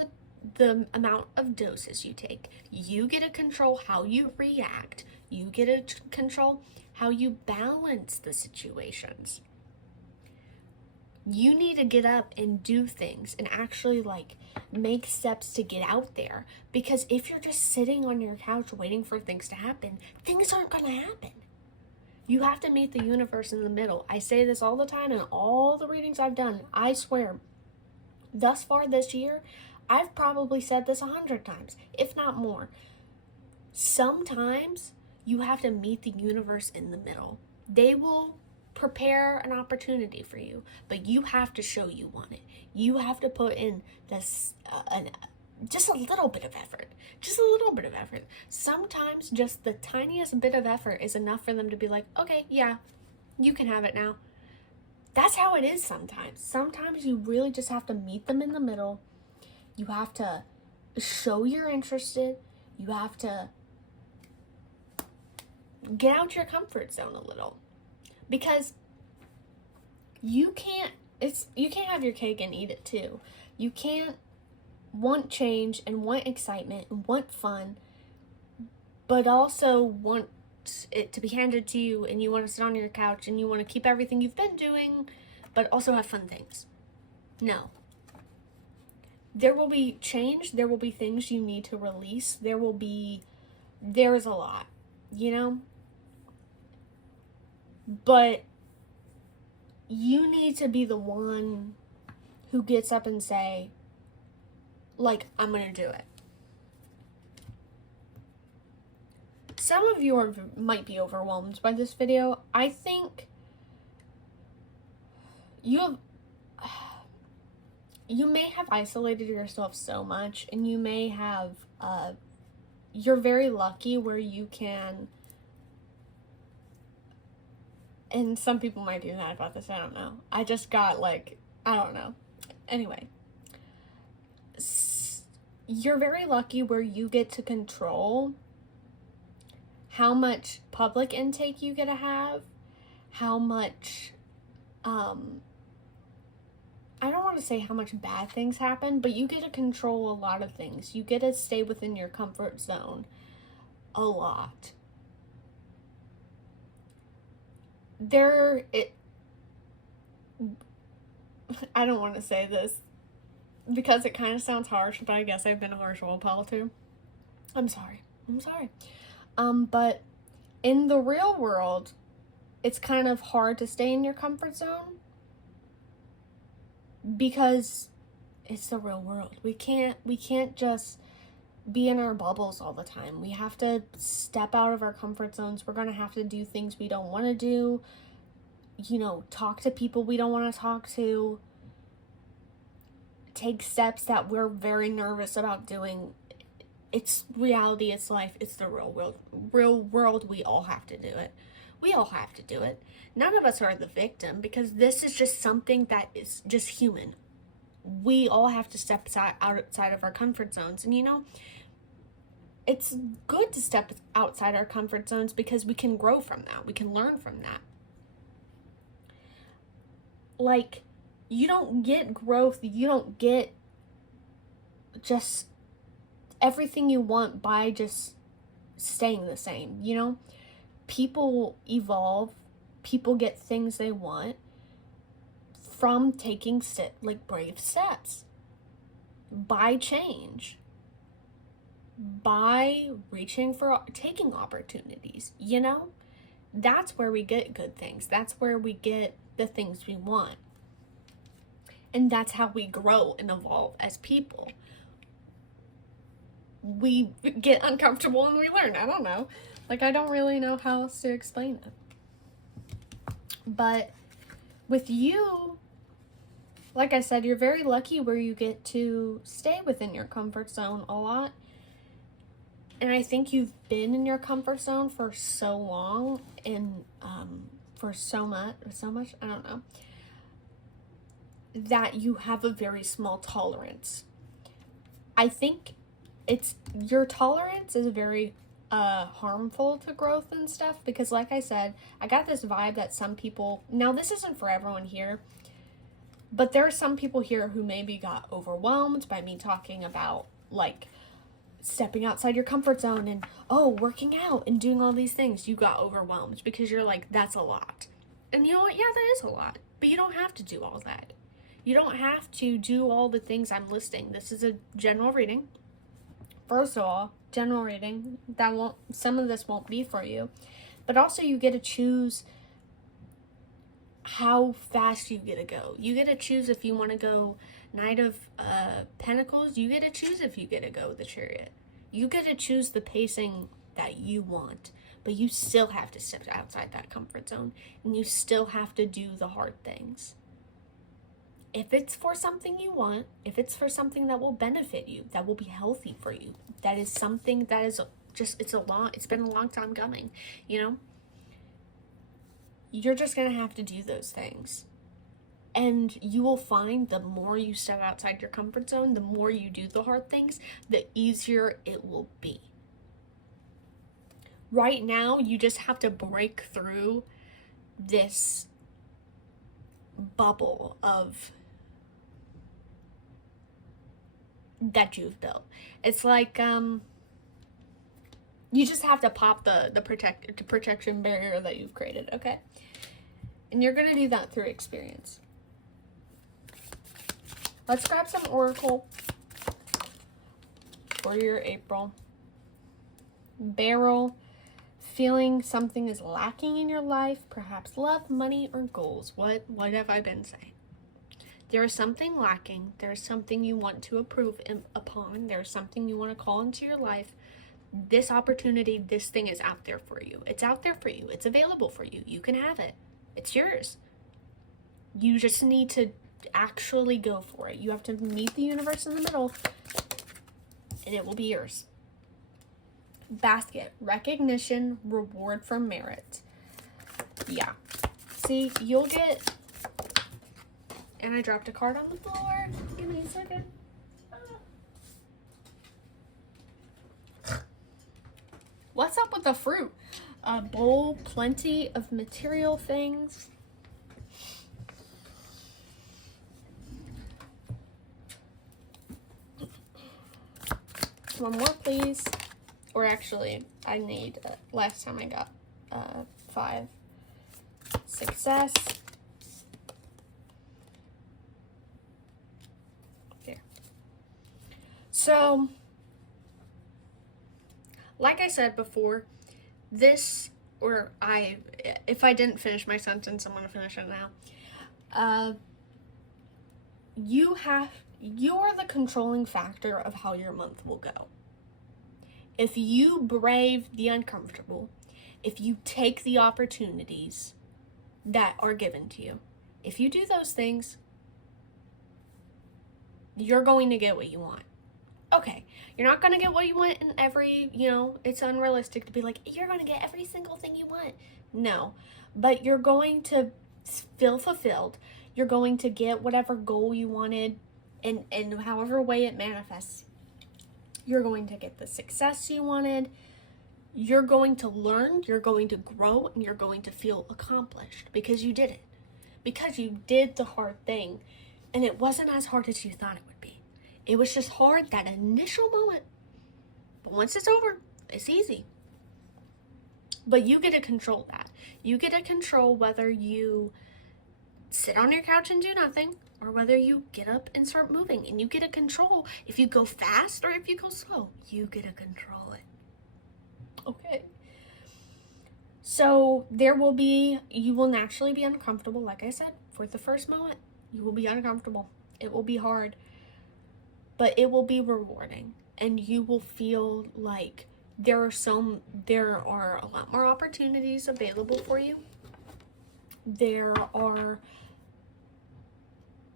the amount of doses you take. You get to control how you react. You get to control how you balance the situations. You need to get up and do things and actually like make steps to get out there, because if you're just sitting on your couch waiting for things to happen, things aren't going to happen. You have to meet the universe in the middle. I say this all the time in all the readings I've done. I swear, thus far this year, I've probably said this 100 times, if not more. Sometimes you have to meet the universe in the middle. They will prepare an opportunity for you, but you have to show you want it. You have to put in this just a little bit of effort. Just a little bit of effort. Sometimes just the tiniest bit of effort is enough for them to be like, okay, yeah, you can have it now. That's how it is sometimes. Sometimes you really just have to meet them in the middle. You have to show you're interested. You have to get out your comfort zone a little. Because you can't have your cake and eat it too. You can't want change and want excitement and want fun, but also want it to be handed to you and you want to sit on your couch and you want to keep everything you've been doing, but also have fun things. No. There will be change. There will be things you need to release. There is a lot. you know? But you need to be the one who gets up and say, like, I'm gonna do it. Some of you might be overwhelmed by this video. I think you may have isolated yourself so much, and you may have, you're very lucky where you can, and some people might be mad about this, I don't know. I just got, like, I don't know. Anyway, you're very lucky where you get to control how much public intake you get to have, how much, I don't want to say how much bad things happen, but you get to control a lot of things. You get to stay within your comfort zone a lot. I don't want to say this because it kind of sounds harsh, but I guess I've been a harsh old pal too. I'm sorry. But in the real world, it's kind of hard to stay in your comfort zone because it's the real world. We can't just be in our bubbles all the time. We have to step out of our comfort zones. We're going to have to do things we don't want to do, talk to people we don't want to talk to, take steps that we're very nervous about doing. It's reality, it's life, it's the real world. We all have to do it. None of us are the victim, because this is just something that is just human. We all have to step outside of our comfort zones. And it's good to step outside our comfort zones because we can grow from that. We can learn from that. Like, you don't get growth, you don't get just everything you want by just staying the same, People evolve, people get things they want from taking brave steps, by change, by taking opportunities, That's where we get good things. That's where we get the things we want. And that's how we grow and evolve as people. We get uncomfortable and we learn. I don't know. I don't really know how else to explain it. But with you, like I said, you're very lucky where you get to stay within your comfort zone a lot. And I think you've been in your comfort zone for so long and for so much, I don't know, that you have a very small tolerance. I think your tolerance is very harmful to growth and stuff, because like I said, I got this vibe that some people, now this isn't for everyone here, but there are some people here who maybe got overwhelmed by me talking about stepping outside your comfort zone and working out and doing all these things. You got overwhelmed because you're like, that's a lot. And you know what? Yeah, that is a lot, but you don't have to do all that. You don't have to do all the things I'm listing. This is a general reading. First of all, general reading. Some of this won't be for you, but also you get to choose how fast you get to go. You get to choose if you want to go Knight of Pentacles. You get to choose if you get to go the Chariot. You get to choose the pacing that you want, but you still have to step outside that comfort zone, and you still have to do the hard things. If it's for something you want, if it's for something that will benefit you, that will be healthy for you, that is something that is it's been a long time coming, you're just going to have to do those things. And you will find the more you step outside your comfort zone, the more you do the hard things, the easier it will be. Right now, you just have to break through this bubble of that you've built. It's like you just have to pop the protection barrier that you've created, okay? And you're gonna do that through experience. Let's grab some Oracle for your April. Beryl, feeling something is lacking in your life, perhaps love, money, or goals. What have I been saying? There is something lacking. There's something you want to improve upon. There's something you want to call into your life. This opportunity, this thing is out there for you. It's out there for you. It's available for you. You can have it. It's yours. You just need to actually go for it. You have to meet the universe in the middle, and it will be yours. Basket, recognition, reward for merit. Yeah. See, you'll get... And I dropped a card on the floor. Give me a second. What's up with the fruit? A bowl, plenty of material things. One more, please. Or actually, I need, last time I got 5. Success. There. So, like I said before, if I didn't finish my sentence, I'm going to finish it now. You are the controlling factor of how your month will go. If you brave the uncomfortable, if you take the opportunities that are given to you, if you do those things, you're going to get what you want. Okay, you're not going to get what you want in every, it's unrealistic to be like, you're going to get every single thing you want. No, but you're going to feel fulfilled. You're going to get whatever goal you wanted, and however way it manifests. You're going to get the success you wanted. You're going to learn, you're going to grow, and you're going to feel accomplished because you did it. Because you did the hard thing, and it wasn't as hard as you thought it would be. It was just hard that initial moment. But once it's over, it's easy. But you get to control that. You get to control whether you sit on your couch and do nothing, or whether you get up and start moving. And you get to control if you go fast or if you go slow. You get to control it. Okay. So you will naturally be uncomfortable. Like I said, for the first moment, you will be uncomfortable. It will be hard, but it will be rewarding. And you will feel like there are a lot more opportunities available for you. There are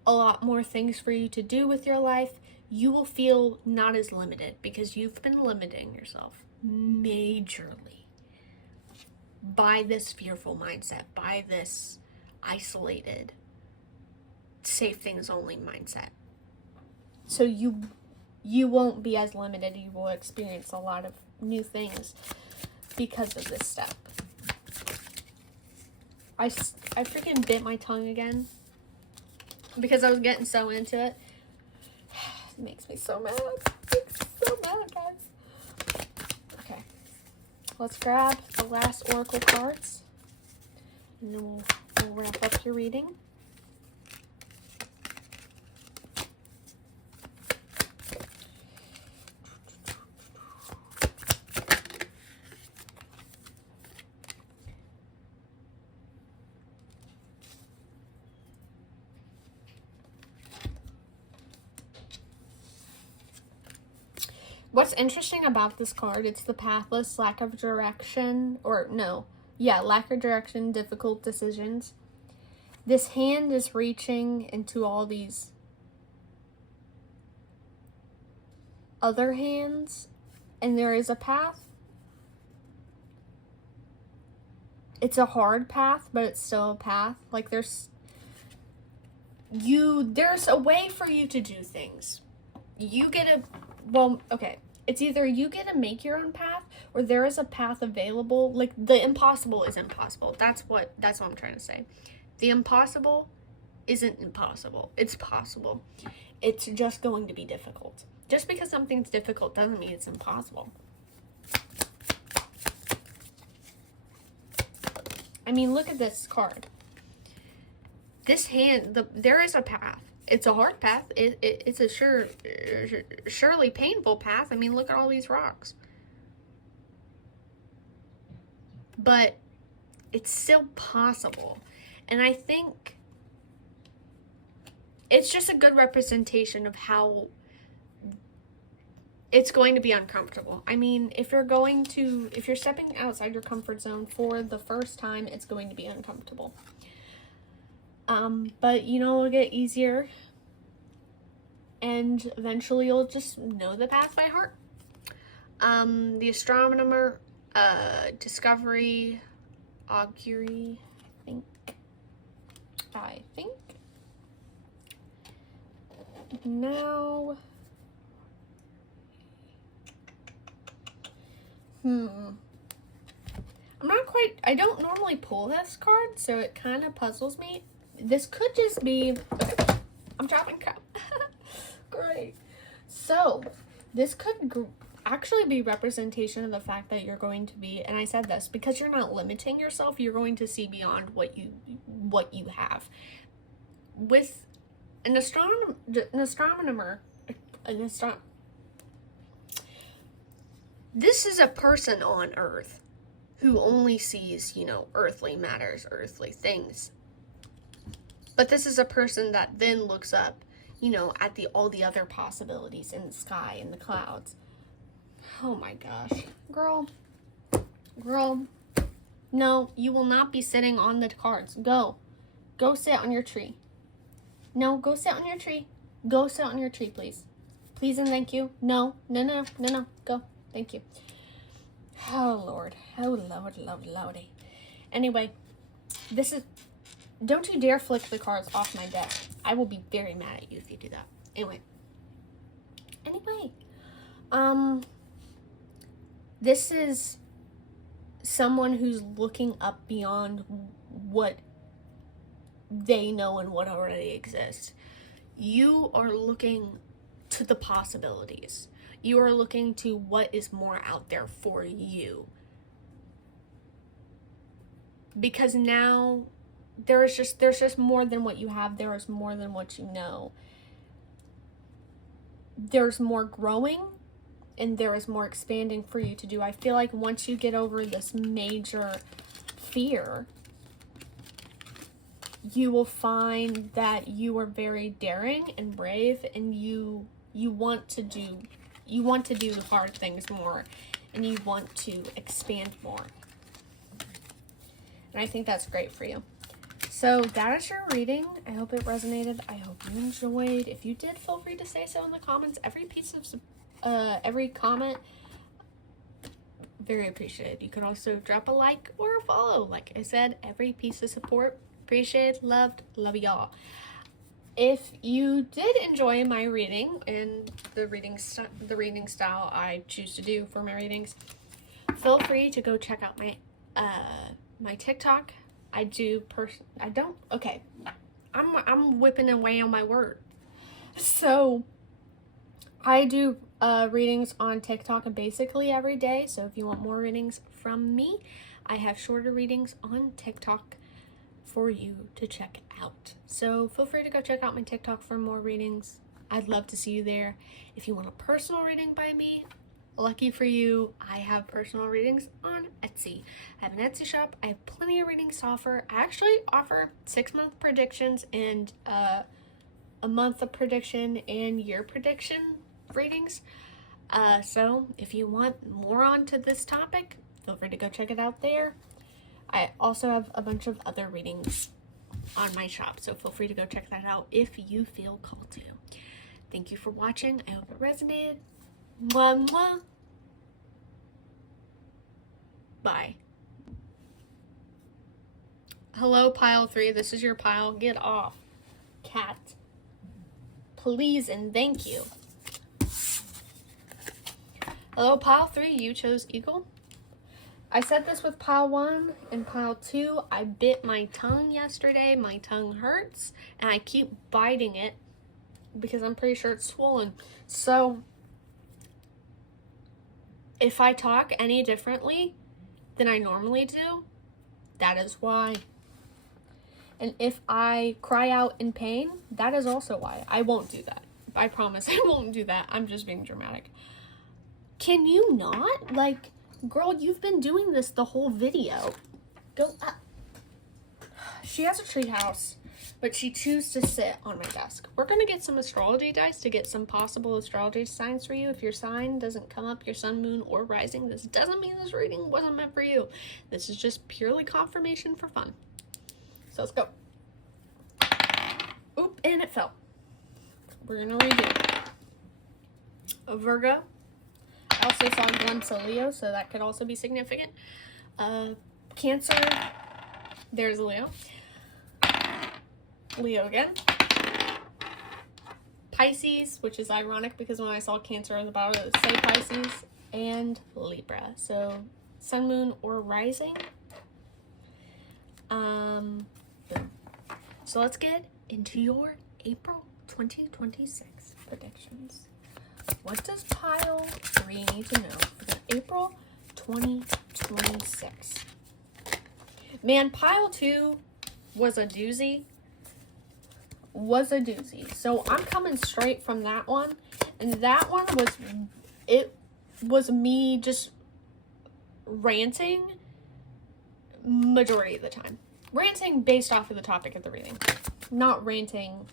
a lot more things for you to do with your life. You will feel not as limited because you've been limiting yourself majorly by this fearful mindset, by this isolated, safe things only mindset. So you won't be as limited. You will experience a lot of new things because of this step. I freaking bit my tongue again because I was getting so into it. It makes me so mad. It makes me so mad, guys. Okay. Let's grab the last oracle cards, and then we'll wrap up your reading. What's interesting about this card, it's the pathless, lack of direction, lack of direction, difficult decisions. This hand is reaching into all these other hands, and there is a path. It's a hard path, but it's still a path. Like there's a way for you to do things. It's either you get to make your own path, or there is a path available. Like the impossible is impossible. That's what I'm trying to say. The impossible isn't impossible. It's possible. It's just going to be difficult. Just because something's difficult doesn't mean it's impossible. I mean, look at this card. This hand, there is a path. It's a hard path. It's a surely painful path. I mean, look at all these rocks. but it's still possible. And I think it's just a good representation of how it's going to be uncomfortable. I mean, if you're stepping outside your comfort zone for the first time, it's going to be uncomfortable. But it'll get easier, and eventually you'll just know the path by heart. The astronomer, discovery, augury, I think. Now, I don't normally pull this card, so it kind of puzzles me. This could just be, I'm dropping crap. Great. So, this could actually be representation of the fact that you're going to be, and I said this, because you're not limiting yourself, you're going to see beyond what you have. With an astronomer, this is a person on Earth who only sees, earthly matters, earthly things. But this is a person that then looks up, at all the other possibilities in the sky, in the clouds. Oh my gosh. Girl, no, you will not be sitting on the cards. Go sit on your tree. No, go sit on your tree. Go sit on your tree, please. Please and thank you. No, go. Thank you. Oh, Lord. Oh, Lordy. Anyway, don't you dare flick the cards off my deck. I will be very mad at you if you do that. Anyway. This is someone who's looking up beyond what they know and what already exists. You are looking to the possibilities. You are looking to what is more out there for you. Because now there's just more than what you have. There is more than what you know. There's more growing and there is more expanding for you to do. I feel like once you get over this major fear, you will find that you are very daring and brave, and you want to do hard things more, and you want to expand more. And I think that's great for you. So that is your reading. I hope it resonated. I hope you enjoyed. If you did, feel free to say so in the comments. Every comment, very appreciated. You could also drop a like or a follow. Like I said, every piece of support appreciated, loved, love y'all. If you did enjoy my reading and the reading style I choose to do for my readings, feel free to go check out my TikTok. I'm whipping away on my word. So I do readings on TikTok basically every day. So if you want more readings from me, I have shorter readings on TikTok for you to check out. So feel free to go check out my TikTok for more readings. I'd love to see you there. If you want a personal reading by me, lucky for you, I have personal readings on Etsy. I have an Etsy shop. I have plenty of readings to offer. I actually offer 6-month predictions and a month of prediction and year prediction readings. So if you want more onto this topic, feel free to go check it out there. I also have a bunch of other readings on my shop, so feel free to go check that out if you feel called to. Thank you for watching. I hope it resonated. Mwah, mwah. Bye. Hello, pile 3. This is your pile. Get off. Cat. Please and thank you. Hello, pile 3. You chose eagle. I said this with pile 1 and pile 2. I bit my tongue yesterday. My tongue hurts, and I keep biting it because I'm pretty sure it's swollen. So if I talk any differently than I normally do, that is why. And if I cry out in pain, that is also why. I won't do that. I promise I won't do that. I'm just being dramatic. Can you not? Like, Girl, you've been doing this the whole video. Go up. She has a treehouse, but she chooses to sit on my desk. We're going to get some astrology dice to get some possible astrology signs for you. If your sign doesn't come up, your sun, moon, or rising, this doesn't mean this reading wasn't meant for you. This is just purely confirmation for fun. So let's go. Oop, and it fell. We're going to redo. A Virgo. I also saw a glimpse of Leo, so that could also be significant. Cancer. There's Leo. Leo again. Pisces, which is ironic because when I saw Cancer, I was about to say Pisces. And Libra. So, sun, moon, or rising. Boom. So let's get into your April 2026 predictions. What does pile 3 need to know for the April 2026? Man, pile 2 was a doozy. So I'm coming straight from that one. And that one was me just ranting majority of the time. Ranting based off of the topic of the reading. Not ranting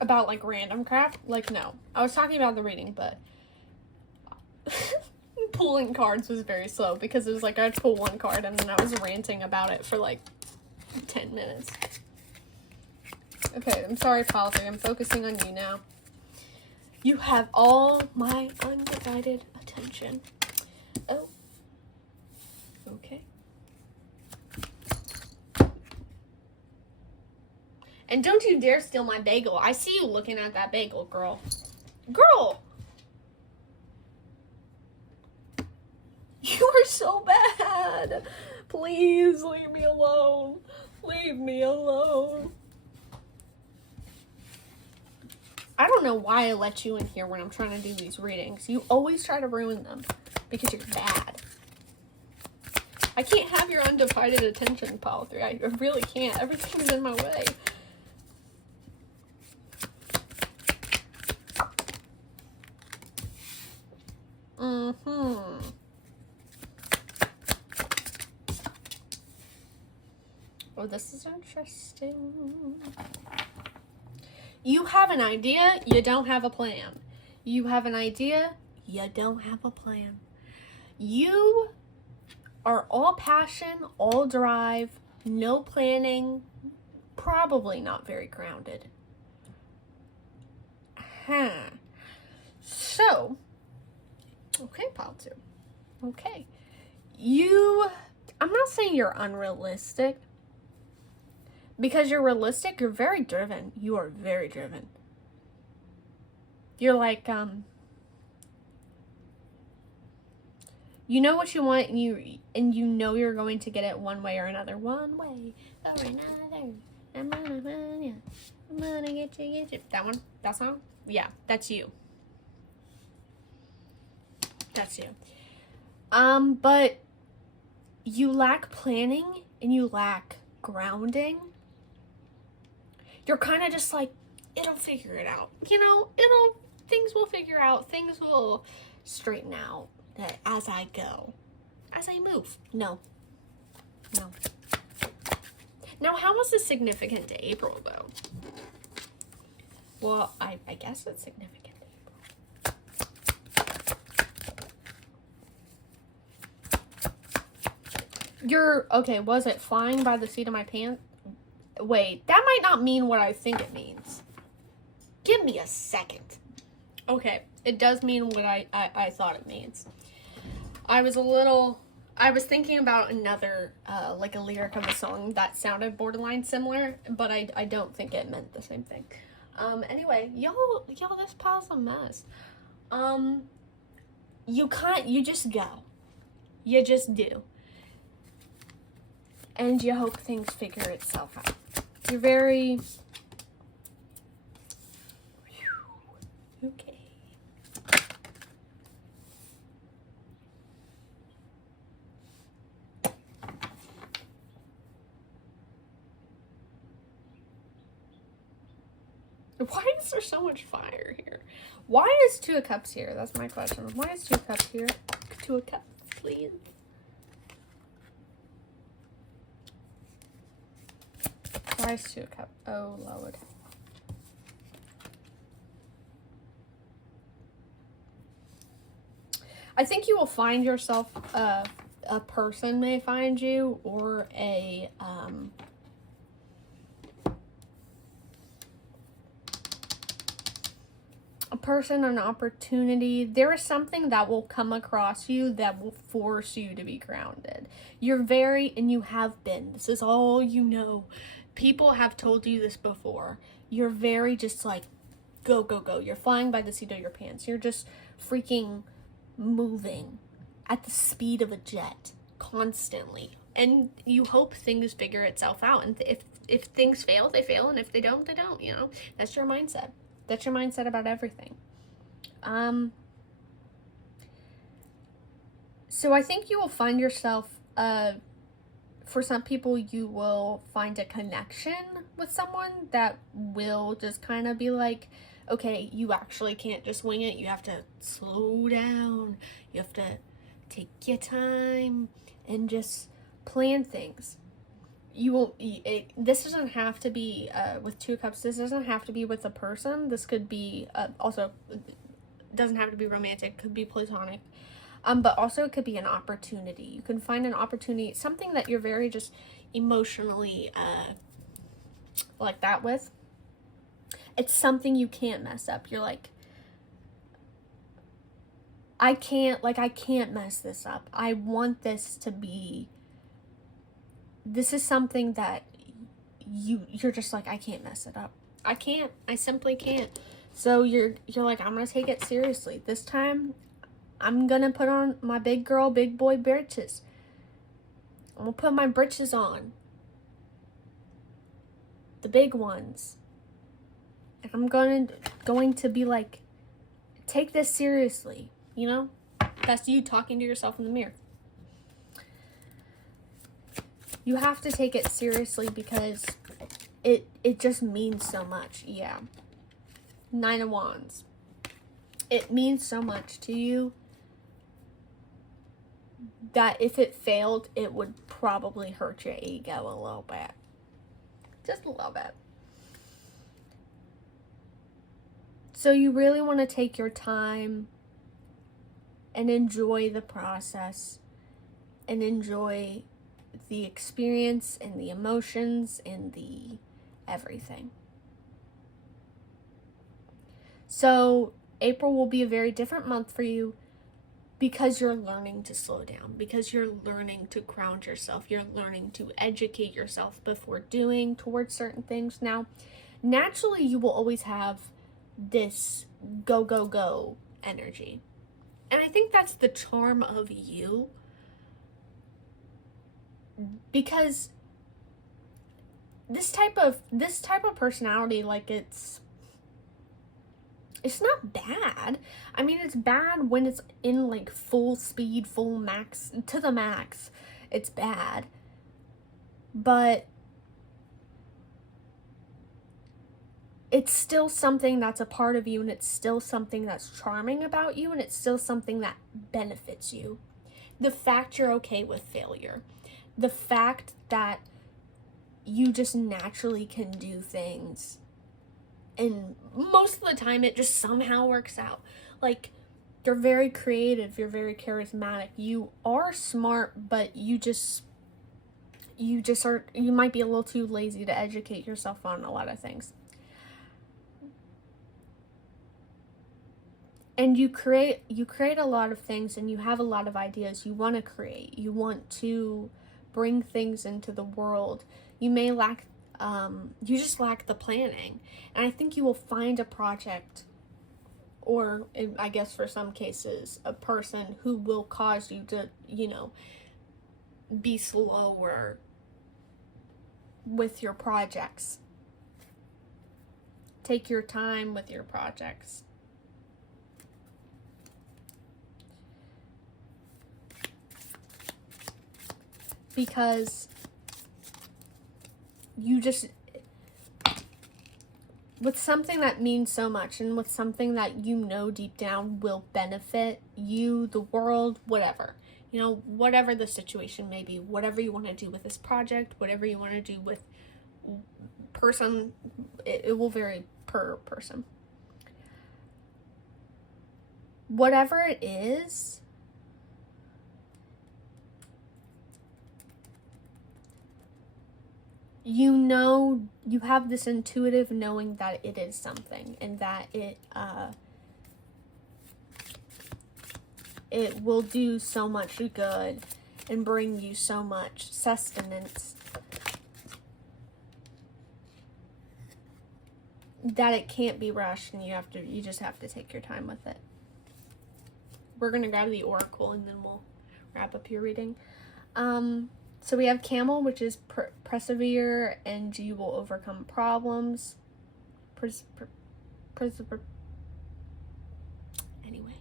about like random crap. Like, no. I was talking about the reading, but pulling cards was very slow because it was like I'd pull one card and then I was ranting about it for like 10 minutes. Okay, I'm sorry, pile 3. I'm focusing on you now. You have all my undivided attention. Oh. Okay. And don't you dare steal my bagel. I see you looking at that bagel, girl. Girl! You are so bad. Please leave me alone. Leave me alone. I don't know why I let you in here when I'm trying to do these readings. You always try to ruin them because you're bad. I can't have your undivided attention, pile 3. I really can't. Everything's in my way. Oh, this is interesting. You have an idea, you don't have a plan. You have an idea, you don't have a plan. You are all passion, all drive, no planning, probably not very grounded. So, okay, pile 2. Okay. I'm not saying you're unrealistic. Because you're realistic, you're very driven. You are very driven. You're like, you know what you want, and you know you're going to get it one way or another. One way or another. I'm gonna get you. That one? That song? Yeah, that's you. That's you. But you lack planning and you lack grounding. You're kind of just like, it'll figure it out. You know, things will figure out. Things will straighten out as I go. As I move. No. Now, how was this significant to April, though? Well, I guess it's significant to April. Okay, was it flying by the seat of my pants? Wait, that might not mean what I think it means. Give me a second. Okay, it does mean what I thought it means. I was thinking about another, like a lyric of a song that sounded borderline similar, but I don't think it meant the same thing. Anyway, y'all, this pile's a mess. You just go. You just do. And you hope things figure itself out. You're very... Okay. Why is there so much fire here? Why is Two of Cups here? That's my question. Why is Two of Cups here? Two of Cups, please. Why is Two of Cups? Oh, Lord. I think you will find yourself, a person may find you, or a person, an opportunity. There is something that will come across you that will force you to be grounded. You're very, and you have been. This is all you know. People have told you this before. You're very just like, go, go, go. You're flying by the seat of your pants. You're just freaking moving at the speed of a jet constantly. And you hope things figure itself out. And if things fail, they fail. And if they don't, they don't, you know. That's your mindset. That's your mindset about everything. So I think you will find yourself, for some people, you will find a connection with someone that will just kind of be like, okay, you actually can't just wing it. You have to slow down. You have to take your time and just plan things. You will, this doesn't have to be, with Two Cups, this doesn't have to be with a person. This could be, also, doesn't have to be romantic, could be platonic. But also it could be an opportunity. You can find an opportunity, something that you're very just emotionally, like that with. It's something you can't mess up. You're like, I can't mess this up. I want this to be, this is something that you're just like, I can't mess it up. I simply can't. So you're like, I'm gonna take it seriously. This time, I'm gonna put on my big girl, big boy britches. I'm gonna put my britches on. The big ones. And I'm going to be like, take this seriously, you know? That's you talking to yourself in the mirror. You have to take it seriously because it just means so much. Yeah. Nine of Wands. It means so much to you that if it failed, it would probably hurt your ego a little bit. Just a little bit. So you really want to take your time and enjoy the process and enjoy the experience and the emotions and the everything. So April will be a very different month for you because you're learning to slow down, because you're learning to ground yourself, you're learning to educate yourself before doing towards certain things. Now, naturally, you will always have this go, go, go energy. And I think that's the charm of you, because this type of personality, like, it's not bad. I mean, it's bad when it's in like full speed, full max, to the max. It's bad. But it's still something that's a part of you, and it's still something that's charming about you, and it's still something that benefits you. The fact you're okay with failure. The fact that you just naturally can do things. And most of the time, it just somehow works out. Like, you're very creative. You're very charismatic. You are smart, but you might be a little too lazy to educate yourself on a lot of things. And you create a lot of things, and you have a lot of ideas you want to create. You want to bring things into the world. You may lack you just lack the planning. And I think you will find a project, or I guess for some cases, a person who will cause you to, be slower with your projects. Take your time with your projects. Because with something that means so much, and with something that you know deep down will benefit you, the world, whatever. You know, whatever the situation may be, whatever you want to do with this project, whatever you want to do with person, it will vary per person. Whatever it is, you know, you have this intuitive knowing that it is something, and that it will do so much good and bring you so much sustenance that it can't be rushed, and you just have to take your time with it. We're gonna grab the oracle and then we'll wrap up your reading. So we have Camel, which is persevere and you will overcome problems. Anyway.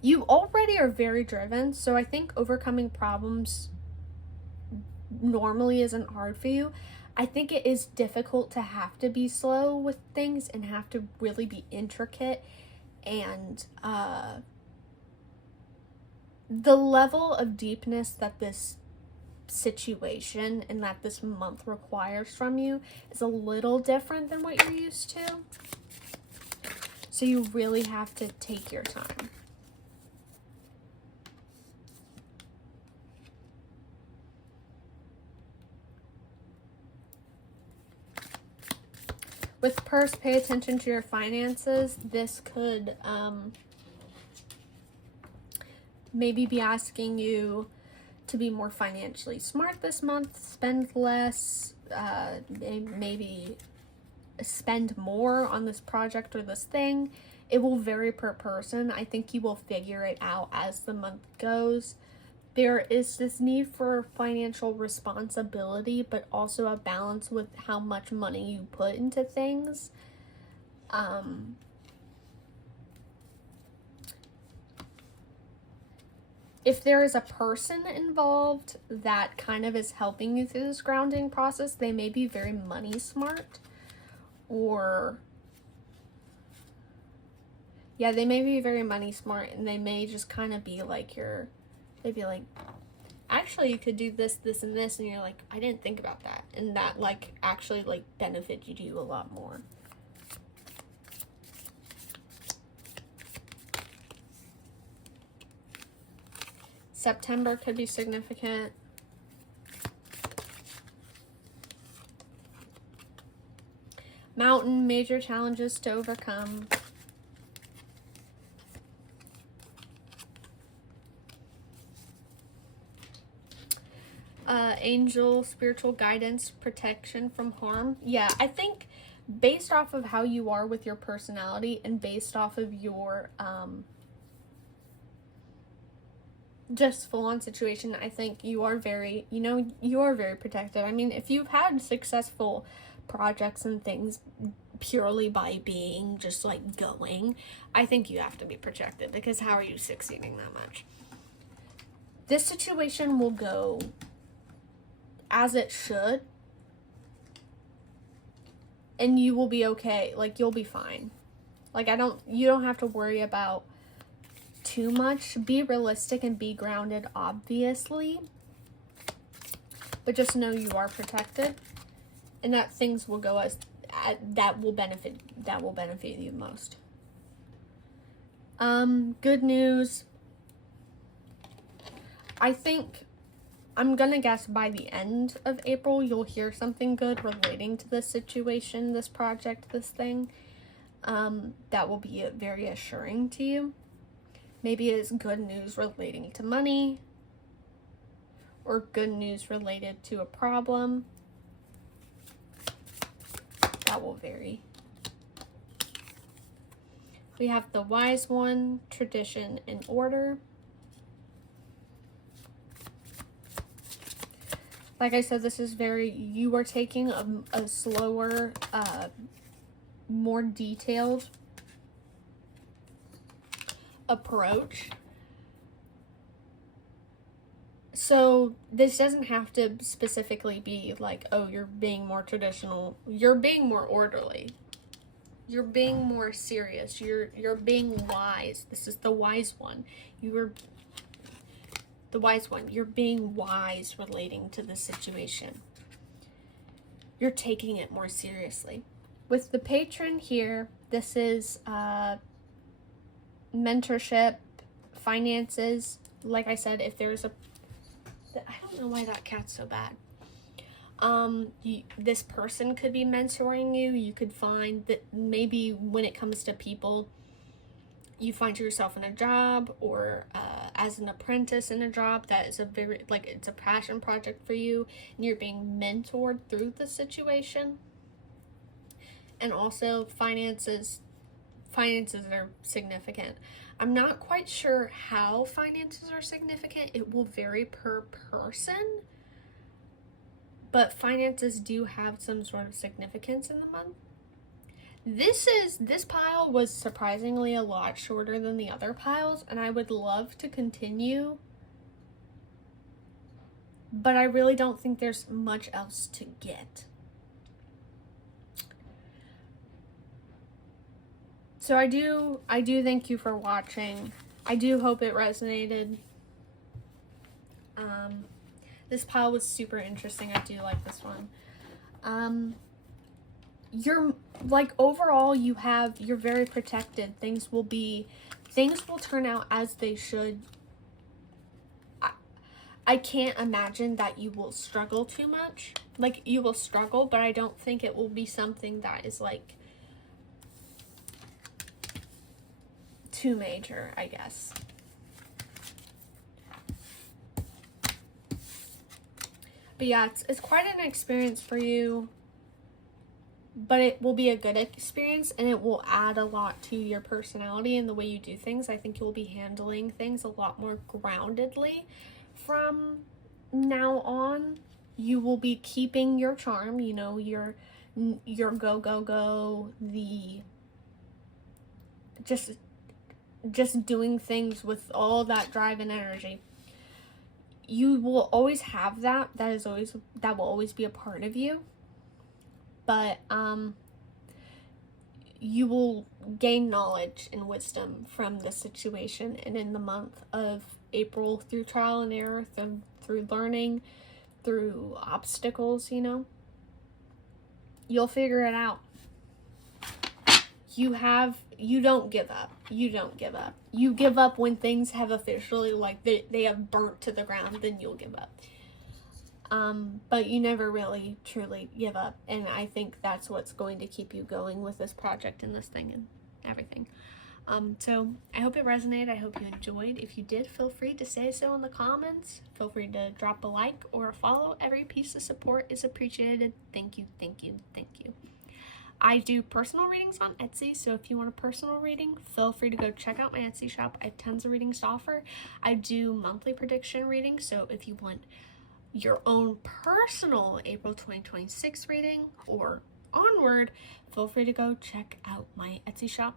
You already are very driven, so I think overcoming problems normally isn't hard for you. I think it is difficult to have to be slow with things and have to really be intricate, and the level of deepness that this situation and that this month requires from you is a little different than what you're used to. So you really have to take your time. With purse, pay attention to your finances. This could maybe be asking you to be more financially smart this month, spend less, maybe spend more on this project or this thing. It will vary per person. I think you will figure it out as the month goes. There is this need for financial responsibility, but also a balance with how much money you put into things. If there is a person involved that kind of is helping you through this grounding process, they may be very money smart, or yeah, they may be very money smart, and they may just kind of be like they'd be like, actually you could do this, this, and this, and you're like, I didn't think about that, and that like actually like benefited you a lot more. September could be significant. Mountain, major challenges to overcome. Angel, spiritual guidance, protection from harm. Yeah, I think based off of how you are with your personality and based off of your just full-on situation, I think you are very, you are very protected. I mean, if you've had successful projects and things purely by being just like going, I think you have to be protected, because how are you succeeding that much? This situation will go as it should, and you will be okay. Like, you'll be fine. Like, you don't have to worry about too much. Be realistic and be grounded, obviously, but just know you are protected, and that things will go as that will benefit you most. Good news. I think, I'm gonna guess by the end of April, you'll hear something good relating to this situation, this project, this thing, that will be very assuring to you. Maybe it's good news relating to money, or good news related to a problem. That will vary. We have the wise one, tradition, and order. Like I said, this is you are taking a slower, more detailed approach. So this doesn't have to specifically be like, oh, you're being more traditional. You're being more orderly. You're being more serious. You're being wise. This is the wise one. You're the wise one. You're being wise relating to the situation. You're taking it more seriously. With the patron here, this is mentorship, finances. Like I said, if there's a, I don't know why that cat's so bad. This person could be mentoring you. You could find that maybe when it comes to people, you find yourself in a job or as an apprentice in a job that is a very, like, it's a passion project for you, and you're being mentored through the situation. And also finances are significant. I'm not quite sure how finances are significant. It will vary per person, but finances do have some sort of significance in the month. This pile was surprisingly a lot shorter than the other piles, and I would love to continue, but I really don't think there's much else to get. So I do thank you for watching. I do hope it resonated. This pile was super interesting. I do like this one. You're like, overall you're very protected. Things will turn out as they should. I can't imagine that you will struggle too much. Like, you will struggle, but I don't think it will be something that is like too major, I guess. But yeah, it's quite an experience for you, but it will be a good experience, and it will add a lot to your personality and the way you do things. I think you'll be handling things a lot more groundedly from now on. You will be keeping your charm, you know, your go, the just doing things with all that drive and energy. You will always have that. That will always be a part of you. But you will gain knowledge and wisdom from this situation, and in the month of April, through trial and error, through learning, through obstacles, you know, you'll figure it out. You don't give up. You don't give up. You give up when things have officially, like, they have burnt to the ground, then you'll give up. But you never really truly give up, and I think that's what's going to keep you going with this project and this thing and everything. So I hope it resonated. I hope you enjoyed. If you did, feel free to say so in the comments. Feel free to drop a like or a follow. Every piece of support is appreciated. Thank you, thank you, thank you. I do personal readings on Etsy, so if you want a personal reading, feel free to go check out my Etsy shop. I have tons of readings to offer. I do monthly prediction readings, so if you want your own personal April 2026 reading or onward, feel free to go check out my Etsy shop.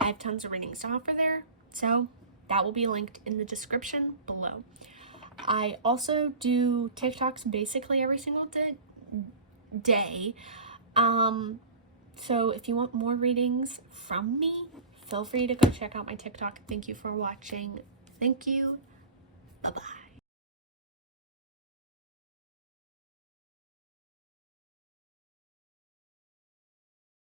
I have tons of readings to offer there, so that will be linked in the description below. I also do TikToks basically every single day. So if you want more readings from me, feel free to go check out my TikTok. Thank you for watching. Thank you. Bye-bye.